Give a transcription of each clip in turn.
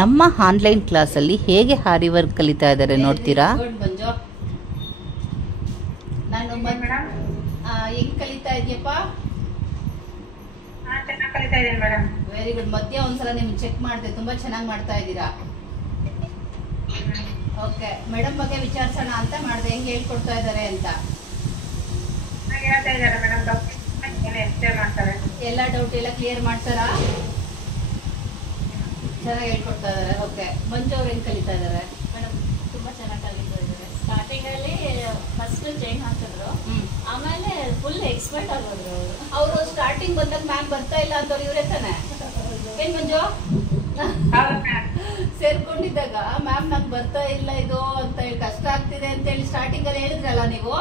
ನಮ್ಮ ಆನ್ಲೈನ್ ಕ್ಲಾಸಲ್ಲಿ ಹೇಗೆ ಹಾರಿ ವರ್ಕ್ ಕಲಿತಾ ಇದ್ದಾರೆ ನೋಡ್ತೀರಾ? ನಾನು ಹೆಂಗ್ ಕಲಿತಾ ಇದೆಯಪ್ಪ? ಚೆನ್ನಾಗಿ ಕಲಿತಾ ಇದ್ದೀನಿ ಮೇಡಮ್. Very good. ಮಧ್ಯ ಒಂದ್ಸಲ ನಿಮ್ಗೆ ಚೆಕ್ ಮಾಡಿದೆ, ತುಂಬಾ ಚೆನ್ನಾಗಿ ಮಾಡ್ತಾ ಇದ್ದೀರಾ. ಓಕೆ, ಮೇಡಮ್ ಬಗ್ಗೆ ವಿಚಾರಿಸೋಣ ಅಂತ ಮಾಡಿದೆ, ಹೆಂಗೆ ಹೇಳ್ಕೊಡ್ತಾ ಇದ್ದಾರೆ ಅಂತ. ಹೇಳ್ತಾ ಇದ್ದಾರೆ ಮೇಡಮ್, ಎಕ್ಸ್ಪ್ಲೇನ್ ಮಾಡ್ತಾರೆ. ಎಲ್ಲ ಡೌಟ್ ಎಲ್ಲ ಕ್ಲಿಯರ್ ಮಾಡ್ತಾರಾ? ಚೆನ್ನಾಗಿ ಹೇಳ್ಕೊಡ್ತಾ ಇದ್ದಾರೆ. ಓಕೆ, ಮಂಜು ಅವ್ರು ಹೆಂಗ್ ಕಲಿತಾ ಇದ್ದಾರೆ? ಮೇಡಮ್ ತುಂಬಾ ಚೆನ್ನಾಗಿ ಕಲಿತಾ ಇದ್ದಾರೆ. ಸ್ಟಾರ್ಟಿಂಗ್ ಅಲ್ಲಿ ಫಸ್ಟ್ ಚೈನ್ ಹಾಕಿದ್ರು, ಆಮೇಲೆ ಫುಲ್ ಎಕ್ಸ್ಪರ್ಟ್ ಆಗೋದ್ರು ಅವರು. ಸ್ಟಾರ್ಟಿಂಗ್ ಬಂದಾಗ ಮ್ಯಾಮ್ ಬರ್ತಾ ಇಲ್ಲ ಅಂತವ್ರು ಇವರೇ ತಾನೆ? ಏನ್ ಮಂಜು? ಸೇರ್ಕೊಂಡಿದ್ದಾಗ ಮ್ಯಾಮ್ ನಂಗೆ ಬರ್ತಾ ಇಲ್ಲ ಇದು ಅಂತ ಹೇಳಿ, ಕಷ್ಟ ಆಗ್ತಿದೆ ಅಂತ ಹೇಳಿ ಸ್ಟಾರ್ಟಿಂಗ್ ಅಲ್ಲಿ ಹೇಳಿದ್ರಲ್ಲ ನೀವು.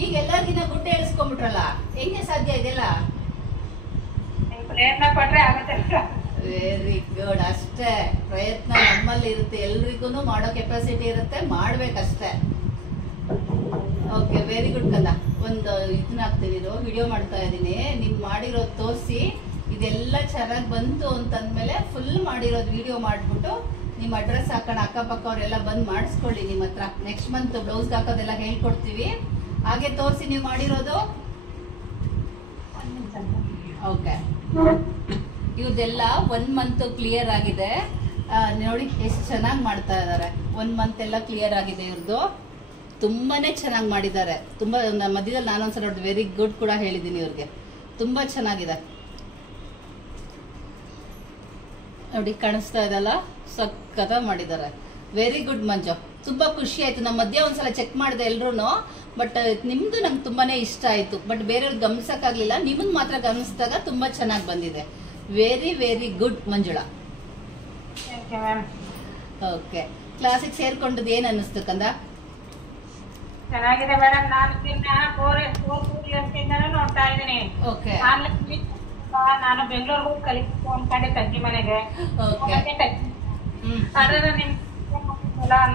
ಈಗ ಎಲ್ಲರಿಗಿನ್ನ ಗುಡ್ಡೆ ಹೇಳಿಸ್ಕೊಂಡ್ಬಿಟ್ರಲ್ಲ, ಹೆಂಗೆ ಸಾಧ್ಯ ಇದೆಲ್ಲ? ಪ್ರಯತ್ನ ಪಟ್ರೆ ಆಗುತ್ತೆ. Very good. ಅಷ್ಟೇ, ಪ್ರಯತ್ನ ನಮ್ಮಲ್ಲಿ ಇರುತ್ತೆ, ಎಲ್ರಿಗೂ ಮಾಡೋ ಕೆಪಾಸಿಟಿ ಇರುತ್ತೆ, ಮಾಡ್ಬೇಕಷ್ಟೇ. ಓಕೆ, ವೆರಿ ಗುಡ್ ಕಂದ. ಒಂದು ಇದನ್ನ ಹಾಕ್ತೀನಿ, ವಿಡಿಯೋ ಮಾಡ್ತಾ ಇದ್ದೀನಿ, ನಿಮ್ ಮಾಡಿರೋದು ತೋರಿಸಿ ಇದೆಲ್ಲ ಚೆನ್ನಾಗಿ ಬಂತು ಅಂತಂದ್ಮೇಲೆ ಫುಲ್ ಮಾಡಿರೋದು ವಿಡಿಯೋ ಮಾಡ್ಬಿಟ್ಟು ನಿಮ್ಮ ಅಡ್ರೆಸ್ ಹಾಕೋಣ, ಅಕ್ಕಪಕ್ಕ ಅವರೆಲ್ಲ ಬಂದು ಮಾಡಿಸ್ಕೊಳ್ಳಿ ನಿಮ್ಮ ಹತ್ರ. ನೆಕ್ಸ್ಟ್ ಮಂತ್ ಬ್ಲೌಸ್ಗೆ ಹಾಕೋದೆಲ್ಲ ಹೇಳ್ಕೊಡ್ತೀವಿ, ಹಾಗೆ ತೋರಿಸಿ ನೀವು ಮಾಡಿರೋದು. ಓಕೆ, ಇವ್ರದೆಲ್ಲ 1 ಮಂತ್ ಕ್ಲಿಯರ್ ಆಗಿದೆ ನೋಡಿ, ಎಷ್ಟು ಚೆನ್ನಾಗಿ ಮಾಡ್ತಾ ಇದ್ದಾರೆ. 1 ಮಂತ್ ಎಲ್ಲ ಕ್ಲಿಯರ್ ಆಗಿದೆ ಇವ್ರದ್ದು. ತುಂಬಾನೇ ಚೆನ್ನಾಗಿ ಮಾಡಿದ್ದಾರೆ. ತುಂಬಾ ಮಧ್ಯದಲ್ಲಿ ನಾನೊಂದ್ಸಲ ನೋಡಿದೆ, ವೆರಿ ಗುಡ್ ಕೂಡ ಹೇಳಿದ್ದೀನಿ ಇವ್ರಿಗೆ. ತುಂಬಾ ಚೆನ್ನಾಗಿದೆ ನೋಡಿ, ಕಾಣಿಸ್ತಾ ಇದಲ್ಲ, ಸಖತ್ತ ಮಾಡಿದ್ದಾರೆ. ವೆರಿ ಗುಡ್ ಮಂಜು, ತುಂಬಾ ಖುಷಿ ಆಯ್ತು. ನಮ್ಮ ಮಧ್ಯ ಒಂದ್ಸಲ ಚೆಕ್ ಮಾಡಿದೆ ಎಲ್ರು, ಬಟ್ ನಿಮ್ದು ನಂಗೆ ತುಂಬಾನೇ ಇಷ್ಟ ಆಯ್ತು. ಬಟ್ ಬೇರೆಯವ್ರಿಗೆ ಗಮನಿಸಕ್ಕಾಗ್ಲಿಲ್ಲ, ನಿಮ್ಮನ್ ಮಾತ್ರ ಗಮನಿಸಿದಾಗ ತುಂಬಾ ಚೆನ್ನಾಗಿ ಬಂದಿದೆ. Very very good Manjula. Okay, ಕ್ಲಾಸಿಗೆ ಸೇರ್ಕೊಂಡದ್ದು ಏನ್ ಅನ್ನಿಸ್ತು ಕಂದ? ಚೆನ್ನಾಗಿದೆ ಮೇಡಮ್. ನಾನು 4 ಇಯರ್ಸ್ ಇಂದಾನು ನೋಡ್ತಾ ಇದ್ದೀನಿ. ಓಕೆ, ನಾನು ಬೆಂಗಳೂರಿಗೆ ಹೋಗಿ ಕಲಿಬೇಕು ಅನ್ಕೊಂಡೆ ತಂಗಿ ಮನೆಗೆ. ಆದ್ರೆ ನಿಮ್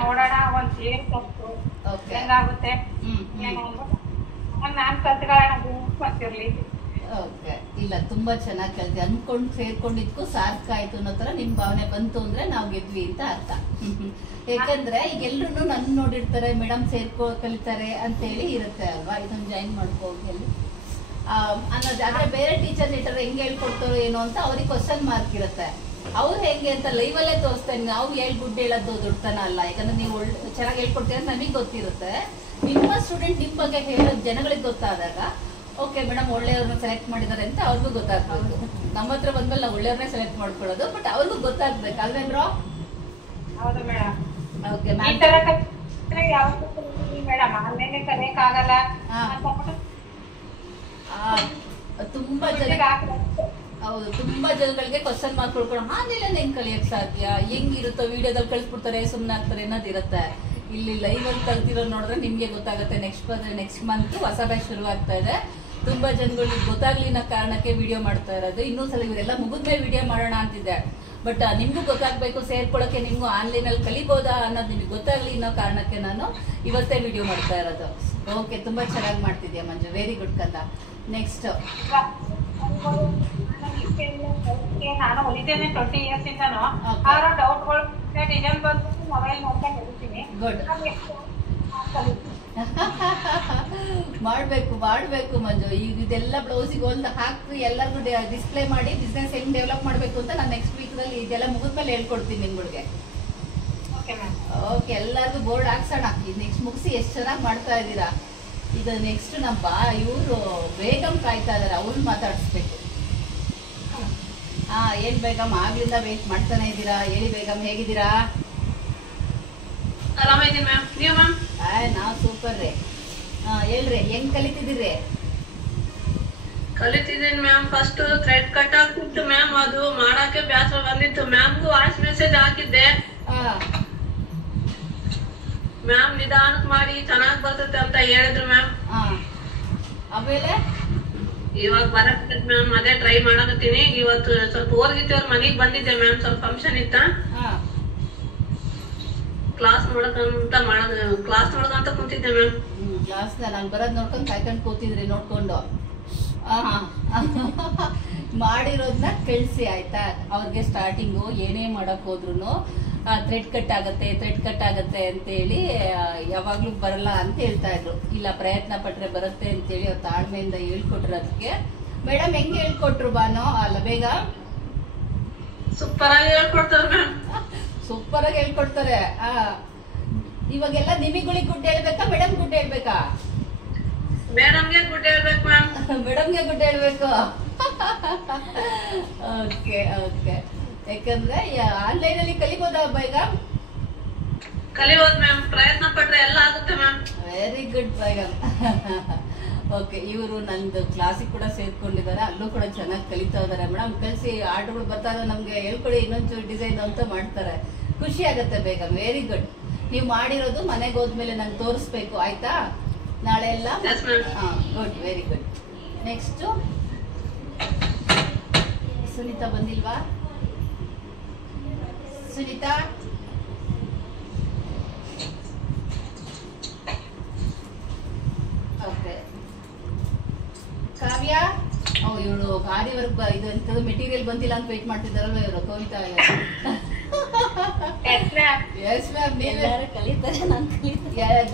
ನೋಡೋಣ ಒಂದ್ ಸೇರಿ ಕೊಟ್ಟು ಹೆಂಗಾಗುತ್ತೆ ನಾನ್ ಕಲ್ತ್ಕೊಳ್ಳೋಣ ಅಂತಿರ್ಲಿ. ಓಕೆ, ಇಲ್ಲ ತುಂಬಾ ಚೆನ್ನಾಗಿ ಕಲಿತೆ. ಅನ್ಕೊಂಡು ಸೇರ್ಕೊಂಡಿದ್ಕು ಸಾರ್ಥಕ ಆಯ್ತು ಅನ್ನೋ ತರ ನಿಮ್ ಭಾವನೆ ಬಂತು ಅಂದ್ರೆ ನಾವು ಗೆದ್ವಿ ಅಂತ ಅರ್ಥ. ಯಾಕಂದ್ರೆ ಈಗ ಎಲ್ರು ನನ್ನ ನೋಡಿರ್ತಾರೆ, ಮೇಡಮ್ ಕಲಿತಾರೆ ಅಂತ ಹೇಳಿ ಇರುತ್ತೆ ಅಲ್ವಾ, ಇದನ್ನ ಜಾಯಿನ್ ಮಾಡ್ಕೋಗಿ ಅಲ್ಲಿ ಅನ್ನೋದು. ಆದ್ರೆ ಬೇರೆ ಟೀಚರ್ಸ್ ಇಟ್ಟರೆ ಹೆಂಗ್ ಹೇಳ್ಕೊಡ್ತಾರೋ ಏನೋ ಅಂತ ಅವ್ರಿಗೆ ಕ್ವಶನ್ ಮಾರ್ಕ್ ಇರುತ್ತೆ. ಅವ್ರು ಹೆಂಗೆ ಅಂತ ಲೈವ್ ಅಲ್ಲೇ ತೋರಿಸ್ತೇನೆ. ನಾವು ಗುಡ್ ಹೇಳೋದು ದೊಡ್ಡತನ ಅಲ್ಲ, ಯಾಕಂದ್ರೆ ನೀವು ಚೆನ್ನಾಗಿ ಹೇಳ್ಕೊಡ್ತೀರ ನಮಗೆ ಗೊತ್ತಿರುತ್ತೆ. ನಿಮ್ಮ ಸ್ಟೂಡೆಂಟ್ ನಿಮ್ ಬಗ್ಗೆ ಹೇಳೋದು ಜನಗಳಿಗೆ ಗೊತ್ತಾದಾಗ, ಓಕೆ ಮೇಡಮ್ ಒಳ್ಳೆಯವ್ರನ್ನ ಸೆಲೆಕ್ಟ್ ಮಾಡಿದ್ದಾರೆ ಅಂತ ಅವ್ರಿಗೂ ಗೊತ್ತಾಗ್ಬೇಕು. ನಮ್ಮ ಹತ್ರ ಬಂದ್ಮೇಲೆ ನಾವು ಒಳ್ಳೆಯವ್ರನ್ನೇ ಸೆಲೆಕ್ಟ್ ಮಾಡ್ಕೊಳ್ಳೋದು, ಬಟ್ ಅವ್ರಿಗೂ ಗೊತ್ತಾಗ್ಬೇಕು ಅಲ್ವೇನ್ರೋ? ಹೌದು ಮೇಡಮ್. ಓಕೆ ಮೇಡಮ್, ಆನ್ಲೈನ್ ಕಲಿಯಕ್ಕಾಗಲ್ಲ. ತುಂಬಾ ಜನ, ಹೌದು, ತುಂಬಾ ಜನಗಳಿಗೆ ಕ್ವಶನ್ ಮಾರ್ಕ್ ಕೊಡ್ಕೊಂಡು ಆನ್ಲೈನ್ ಹೆಂಗ್ ಕಲಿಯಕ್ ಸಾಧ್ಯ, ಹೆಂಗಿರುತ್ತೋ ವಿಡಿಯೋದಲ್ಲಿ ಕಳಿಸ್ಬಿಡ್ತಾರೆ, ಸುಮ್ಮನೆ ಆಗ್ತಾರೆ ಅನ್ನೋದಿರುತ್ತೆ. ಇಲ್ಲಿ ಲೈವ್ ಅಲ್ಲಿ ಕಲ್ತಿರೋ ನೋಡಿದ್ರೆ ನಿಮ್ಗೆ ಗೊತ್ತಾಗುತ್ತೆ. ನೆಕ್ಸ್ಟ್ ಮಂತ್ ಹೊಸ ಬ್ಯಾಚ್ ಶುರು ಆಗ್ತಾ ಇದೆ. ತುಂಬಾ ಜನಗಳಿಗೆ ಗೊತ್ತಾಗ್ಲಿ ಅನ್ನೋ ಕಾರಣಕ್ಕೆ ವಿಡಿಯೋ ಮಾಡ್ತಾ ಇರೋದು. ಇನ್ನೊಂದ್ಸಲ ಇವರೆಲ್ಲ ಮುಗಿದ್ಮೇಲೆ ವಿಡಿಯೋ ಮಾಡೋಣ ಅಂತಿದ್ದೆ, ಬಟ್ ನಿಮ್ಗೂ ಗೊತ್ತಾಗ್ಬೇಕು, ಸೇರ್ಕೊಳಕ್ಕೆ ನಿಮ್ಗೂ ಆನ್ಲೈನ್ ಅಲ್ಲಿ ಕಲಿಬೋದಾ ಅನ್ನೋದು ನಿಮ್ಗೆ ಗೊತ್ತಾಗ್ಲಿ ಅನ್ನೋ ಕಾರಣಕ್ಕೆ ನಾನು ಇವತ್ತೇ ವಿಡಿಯೋ ಮಾಡ್ತಾ ಇರೋದು. ಓಕೆ, ತುಂಬಾ ಚೆನ್ನಾಗಿ ಮಾಡ್ತಿದ್ಯಾ ಮಂಜು, ವೆರಿ ಗುಡ್ ಕಂದ. ನೆಕ್ಸ್ಟ್ ನಾನು ಹೊಲಿದ್ದೇನೆ 20 ಇಯರ್ಸ್ ಇಂದಾನು. ಅವರ ಡೌಟ್ಗಳು ಡಿಸೈನ್ ಬಂದು ಮೊಬೈಲ್ ನೋಡ್ಕೊಂಡು ಹೇಳ್ತೀನಿ. ಗುಡ್. ಮಾಡ್ಬೇಕು ಮಂಜು. ಈಗ ಇದೆಲ್ಲ ಬ್ಲೌಸಿಗೆ ಒಂದು ಹಾಕಿ ಎಲ್ಲರಿಗೂ ಡಿಸ್ಪ್ಲೇ ಮಾಡಿ ಬಿಸ್ನೆಸ್ ಹೆಂಗ್ ಡೆವಲಪ್ ಮಾಡ್ಬೇಕು ಅಂತ ನಾನು ನೆಕ್ಸ್ಟ್ ವೀಕ್ ನಲ್ಲಿ ಇದೆಲ್ಲ ಮುಗಿದ್ಮೇಲೆ ಹೇಳ್ಕೊಡ್ತೀನಿ ನಿಮ್ಗಳಿಗೆ. ಓಕೆ, ಎಲ್ಲರಿಗೂ ಬೋರ್ಡ್ ಹಾಕ್ಸೋಣ. ಇದು ನೆಕ್ಸ್ಟ್ ಮುಗಿಸಿ ಎಷ್ಟು ಚೆನ್ನಾಗಿ ಮಾಡ್ತಾ ಇದ್ದೀರಾ. ಇದು ನೆಕ್ಸ್ಟ್ ಇವರು ಬೇಗಂ ಕಾಯ್ತಾ ಇದಾರೆ, ಅವ್ರು ಮಾತಾಡಿಸ್ಬೇಕು. ಏನ್ ಬೇಗಂ, ಆಗ್ಲಿಂದ ವೇಟ್ ಮಾಡ್ತಾನೆ ಇದ್ದೀರಾ? ಹೇಳಿ ಬೇಗಂ, ಹೇಗಿದ್ದೀರಾ? ಆರಾಮಿದ್ದೀನಿ ಮ್ಯಾಮ್, ನೀವು ಮ್ಯಾಮ್? ನಾವು ಸೂಪರ್ ರೀ. ಹೇಳ್ರಿ, ಹೆಂಗ್ ಕಲಿತಿದ್ದೀರಿ? ಕಲಿತಿದ್ದೀನಿ ಮ್ಯಾಮ್. ಫಸ್ಟ್ ಥ್ರೆಡ್ ಕಟ್ ಆಗ್ತಿತ್ತು ಮ್ಯಾಮ್, ಅದು ಮಾಡಕ್ಕೆ ಬೇಸರ ಬಂದಿತ್ತು. ಮ್ಯಾಮ್ಗೂ ವಾಯ್ಸ್ ಮೆಸೇಜ್ ಹಾಕಿದ್ದೆ, ಮ್ಯಾಮ್ ನಿಧಾನಕ್ ಮಾಡಿ ಚೆನ್ನಾಗ್ ಬರ್ತದೆ ಅಂತ ಹೇಳಿದ್ರು ಮ್ಯಾಮ್. ಆಮೇಲೆ ಇವಾಗ ಬರತ್ತೆ ಮ್ಯಾಮ್, ಅದೇ ಟ್ರೈ ಮಾಡಕತ್ತೀನಿ. ಇವತ್ತು ಸ್ವಲ್ಪ ಓರ್ಗಿತ್ತವ್ರ ಮನೆಗ್ ಬಂದಿದ್ದೆ ಮ್ಯಾಮ್, ಸ್ವಲ್ಪ ಫಂಕ್ಷನ್ ಇತ್ತ. ಕ್ಲಾಸ್ ನೋಡಕಂತ ಕುಂತಿದ್ದೆ ಮ್ಯಾಮ್. ಕ್ಲಾಸ್ ನಾನು ಬರೋದ್ ನೋಡ್ಕೊಂಡು ಕಾಯ್ಕೊಂಡು ಕೂತಿದ್ರಿ ನೋಡ್ಕೊಂಡು. ಮಾಡಿರೋದನ್ನ ಕಳಿಸಿ ಆಯ್ತಾ. ಅವ್ರಿಗೆ ಸ್ಟಾರ್ಟಿಂಗು ಏನೇ ಮಾಡಕ್ ಹೋದ್ರು ಥ್ರೆಡ್ ಕಟ್ ಆಗತ್ತೆ ಅಂತೇಳಿ ಯಾವಾಗ್ಲೂ ಬರಲ್ಲ ಅಂತ ಹೇಳ್ತಾ ಇದ್ರು. ಇಲ್ಲ ಪ್ರಯತ್ನ ಪಟ್ರೆ ಬರುತ್ತೆ ಅಂತೇಳಿ ಅವ್ರು ತಾಳ್ಮೆಯಿಂದ ಹೇಳ್ಕೊಟ್ರದಕ್ಕೆ. ಮೇಡಮ್ ಹೆಂಗೆ ಹೇಳ್ಕೊಟ್ರು ಬಾನೋ ಅಲ್ಲ ಬೇಗ? ಸೂಪರ್ ಆಗಿ ಹೇಳ್ಕೊಡ್ತಾರೆ ಮ್ಯಾಮ್. ಸೂಪರ್ ಆಗಿ ಹೇಳ್ಕೊಡ್ತಾರೆ. ಇವಾಗೆಲ್ಲ ನಿಮಿಗಳಿಗೆ ಗುಡ್ ಹೇಳ್ಬೇಕಾ ಮೇಡಮ್ ಗುಡ್ ಹೇಳ್ಬೇಕಾ? ಮೇಡಮ್ಗೆ ಗುಡ್ ಹೇಳ್ಬೇಕು ಮ್ಯಾಮ್. ಮೇಡಮ್ಗೆ ಗುಡ್ ಹೇಳ್ಬೇಕು. Okay okay. ಯಾಕಂದ್ರೆ ಆನ್ಲೈನ್ ಅಲ್ಲಿ ಕಲಿಬೋದಾ ಬೇಗ? ಕಲಿಬೋದು ಮ್ಯಾಮ್, ಪ್ರಯತ್ನ ಪಟ್ರೆ ಎಲ್ಲ ಆಗುತ್ತೆ ಮ್ಯಾಮ್. ವೆರಿ ಗುಡ್ ಬೇಗ. ಓಕೆ, ಇವರು ನಂದು ಕ್ಲಾಸಿಗೆ ಕೂಡ ಸೇರ್ಕೊಂಡಿದ್ದಾರೆ, ಅಲ್ಲೂ ಕೂಡ ಚೆನ್ನಾಗಿ ಕಲಿತಾ ಇದಾರೆ. ಮೇಡಮ್ ಕಲಿಸಿ ಆರ್ಡರ್ಗಳು ಬರ್ತಾರೆ ನಮ್ಗೆ, ಹೇಳ್ಕೊಡಿ ಇನ್ನೊಂಚೂರು ಡಿಸೈನ್ ಅಂತ ಮಾಡ್ತಾರೆ. ಖುಷಿ ಆಗತ್ತೆ ಬೇಗ. Very good. ನೀವು ಮಾಡಿರೋದು ಮನೆಗೆ ಹೋದ್ಮೇಲೆ ನಂಗೆ ತೋರಿಸ್ಬೇಕು ಆಯ್ತಾ ನಾಳೆ ಎಲ್ಲ? Good, very good. Next Sunita ಬಂದಿಲ್ವಾ? ಸುನೀತಾ ಓಕೆ. ಕಾವ್ಯ ಇವಳು ಆರಿ ವರ್ಕ್ ಇದು ಎಂತದ್ದು ಮೆಟೀರಿಯಲ್ ಬಂದಿಲ್ಲ ಅಂತ ವೇಟ್ ಮಾಡ್ತಿದ್ದಾರಲ್ವ ಇವರು ಕವಿತಾ? Yes ma'am. ಕಲಿತಾರೆ, ನಾನು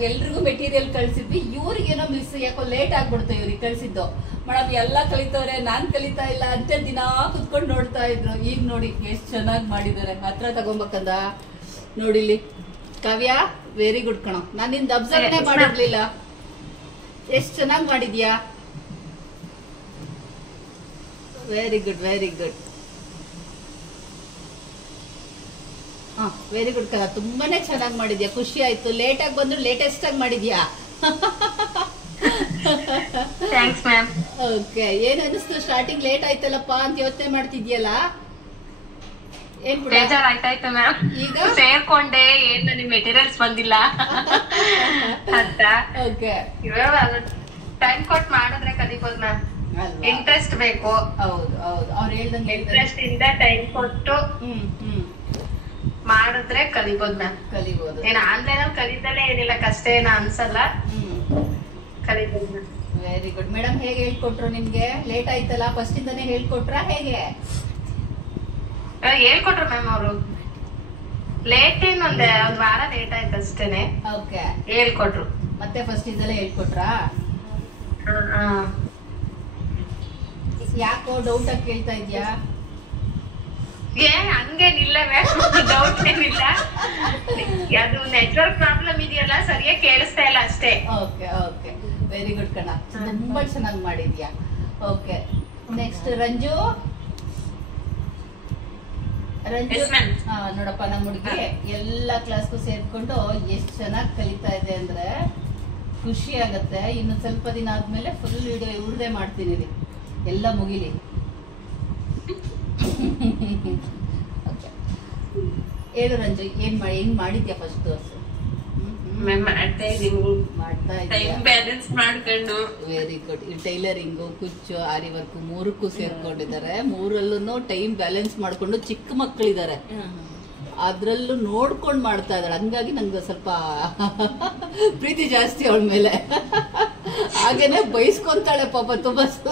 ಎಲ್ರಿಗೂ ಮೆಟೀರಿಯಲ್ ಕಳ್ಸಿದ್ವಿ, ಇವ್ರಿಗೇನೋ ಮಿಸ್, ಯಾಕೋ ಲೇಟ್ ಆಗ್ಬಿಡ್ತು ಇವ್ರಿಗೆ ಕಳ್ಸಿದ್ದು. ಮೇಡಮ್ ಎಲ್ಲ ಕಲಿತವ್ರೆ, ನಾನ್ ಕಲಿತಾ ಇಲ್ಲ ಅಂತ ದಿನಾ ಕುತ್ಕೊಂಡು ನೋಡ್ತಾ ಇದ್ರು. ಈಗ ನೋಡಿ ಎಷ್ಟ್ ಚೆನ್ನಾಗಿ ಮಾಡಿದ್ದಾರೆ. ಹತ್ರ ತಗೊಂಬಕಂದ ನೋಡಿಲಿ. ಕಾವ್ಯ ವೆರಿ ಗುಡ್ ಕಣೋ, ನಾನು ನಿಂದ ಅಬ್ಸರ್ವ್ನೇ ಮಾಡಿರ್ಲಿಲ್ಲ. ಎಷ್ಟ್ ಚೆನ್ನಾಗಿ ಮಾಡಿದ್ಯಾ. Very good, very good. Very good ಕಲ, ತುಂಬಾನೇ ಚೆನ್ನಾಗಿ ಮಾಡಿದ್ಯಾ. ಖುಷಿ ಆಯ್ತು. ಲೇಟ್ ಆಗಿ ಬಂದ್ರು ಲೇಟೆಸ್ಟ್ ಆಗಿ ಮಾಡಿದ್ಯಾ. Thanks ma'am. ಓಕೆ, ಏನ್ ಅನಿಸ್ತು ಸ್ಟಾರ್ಟಿಂಗ್ ಲೇಟ್ ಆಯ್ತಲ್ಲಪ್ಪ ಅಂತ ಯೋಚನೆ ಮಾಡ್ತಿದ್ಯಲ್ಲ? ಏನ್ ಬೇಜಾರ್ ಆಯ್ತಾಯ್ತು ಮ್ಯಾಮ್. ಈಗ ಸೇರ್ಕೊಂಡೆ, ಏನ್ ನನಗೆ ಮೆಟೀರಿಯಲ್ಸ್ ಬಂದಿಲ್ಲ ಅಂತ. ಓಕೆ, ಇವಾಗ ಟೈಮ್ ಕೊಟ್ಟು ಮಾಡಿದ್ರೆ ಕಲಿಬೋದು ಮ್ಯಾಮ್. ಇಂಟ್ರೆಸ್ಟ್ ಬೇಕು. ಹೌದು ಹೌದು, ಅವ್ರು ಹೇಳ್ದಂಗೆ ಇಂಟ್ರೆಸ್ಟ್ ಇಂದ ಟೈಮ್ ಕೊಟ್ಟು ಮಾಡಿದ್ರೆ ಕಲಿಬೋದು ಮ್ಯಾಮ್. ಕಲಿಬಹುದು. ಏನ್ ಆನ್ಲೈನ್ ಅಲ್ಲಿ ಕಲಿದಲ್ಲೇ ಏನಿಲ್ಲ, ಕಷ್ಟ ಏನ ಅನ್ಸಲ್ಲ, ಕಲಿಬೋದು ಮ್ಯಾಮ್. Very good. ಮೇಡಮ್ ಹೇಗೆ ಹೇಳ್ಕೊಟ್ರು ನಿಮ್ಗೆ? ಲೇಟ್ ಆಯ್ತಲ್ಲ, ಫಸ್ಟ್ ಇಂದಾನೆ ಹೇಳ್ಕೊಟ್ರ ಹೇಗೆ? ಹೇಳ್ಕೊಟ್ರು ಮ್ಯಾಮ್ ಅವರು. ಲೇಟ್ ಏನ್ ಒಂದ್ ವಾರ ಲೇಟ್ ಆಯ್ತು ಅಷ್ಟೇನೆ. ಓಕೆ, ಹೇಳ್ಕೊಟ್ರು. ಮತ್ತೆ ಫಸ್ಟ್ ಇಂದಲೇ ಹೇಳ್ಕೊಟ್ರಾ? ಯಾಕೋ ಡೌಟ್ ಆಗಿ ಕೇಳ್ತಾ ಇದ್ಯಾ? ಹಂಗೇನಿಲ್ಲ ಮ್ಯಾಮ್, ಡೌಟ್ ಏನಿಲ್ಲ. ಅದು ನೆಟ್ವರ್ಕ್ ಪ್ರಾಬ್ಲಮ್ ಇದೆಯಲ್ಲ, ಸರಿಯಾಗಿ ಕೇಳಿಸ್ತಾ ಇಲ್ಲ ಅಷ್ಟೇ. ಓಕೆ ಓಕೆ, ವೆರಿ ಗುಡ್ ಕಣ, ತುಂಬಾ ಚೆನ್ನಾಗಿ ಮಾಡಿದ್ಯಾ. Okay, next Ranju. ರಂಜು ನೋಡಪ್ಪ, ನಮ್ಮ ಹುಡುಗಿ ಎಲ್ಲಾ ಕ್ಲಾಸ್ಗೂ ಸೇರ್ಕೊಂಡು ಎಷ್ಟ್ ಚೆನ್ನಾಗಿ ಕಲಿತಾ ಇದೆ ಅಂದ್ರೆ ಖುಷಿ ಆಗತ್ತೆ. ಇನ್ನು ಸ್ವಲ್ಪ ದಿನ ಆದ್ಮೇಲೆ ಫುಲ್ ವಿಡಿಯೋ ಇವ್ರದೇ ಮಾಡ್ತೀನಿ ರೀ, ಎಲ್ಲ ಮುಗಿಲಿ. ಹೇಳು ರಂಜು, ಏನ್ ಮಾಡಿದ್ಯಾ ಫಸ್ಟ್ ವರ್ಷ? ಮಾಡ್ತಾ ಇದೀನಿ, ಮಾಡ್ತಾ ಟೈಮ್ ಬ್ಯಾಲೆನ್ಸ್ ಮಾಡ್ಕೊಂಡು. Very good. ಈ ಟೈಲರಿಂಗು, ಕುಚ್ಚು, ಆರಿ ವರ್ಕ್ ಮೂರಕ್ಕೂ ಸೇರ್ಕೊಂಡಿದ್ದಾರೆ. ಮೂರಲ್ಲೂ ಟೈಮ್ ಬ್ಯಾಲೆನ್ಸ್ ಮಾಡ್ಕೊಂಡು, ಚಿಕ್ಕ ಮಕ್ಕಳಿದ್ದಾರೆ ಅದ್ರಲ್ಲೂ ನೋಡ್ಕೊಂಡ್ ಮಾಡ್ತಾ ಇದ್ದಾಳೆ. ಹಂಗಾಗಿ ನಂಗೆ ಸ್ವಲ್ಪ ಪ್ರೀತಿ ಜಾಸ್ತಿ ಅವಳ ಮೇಲೆ. ಹಾಗೇನೆ ಬೈಸ್ಕೊಂತಾಳೆ ಪಾಪ ತುಂಬಾ ಸಲ.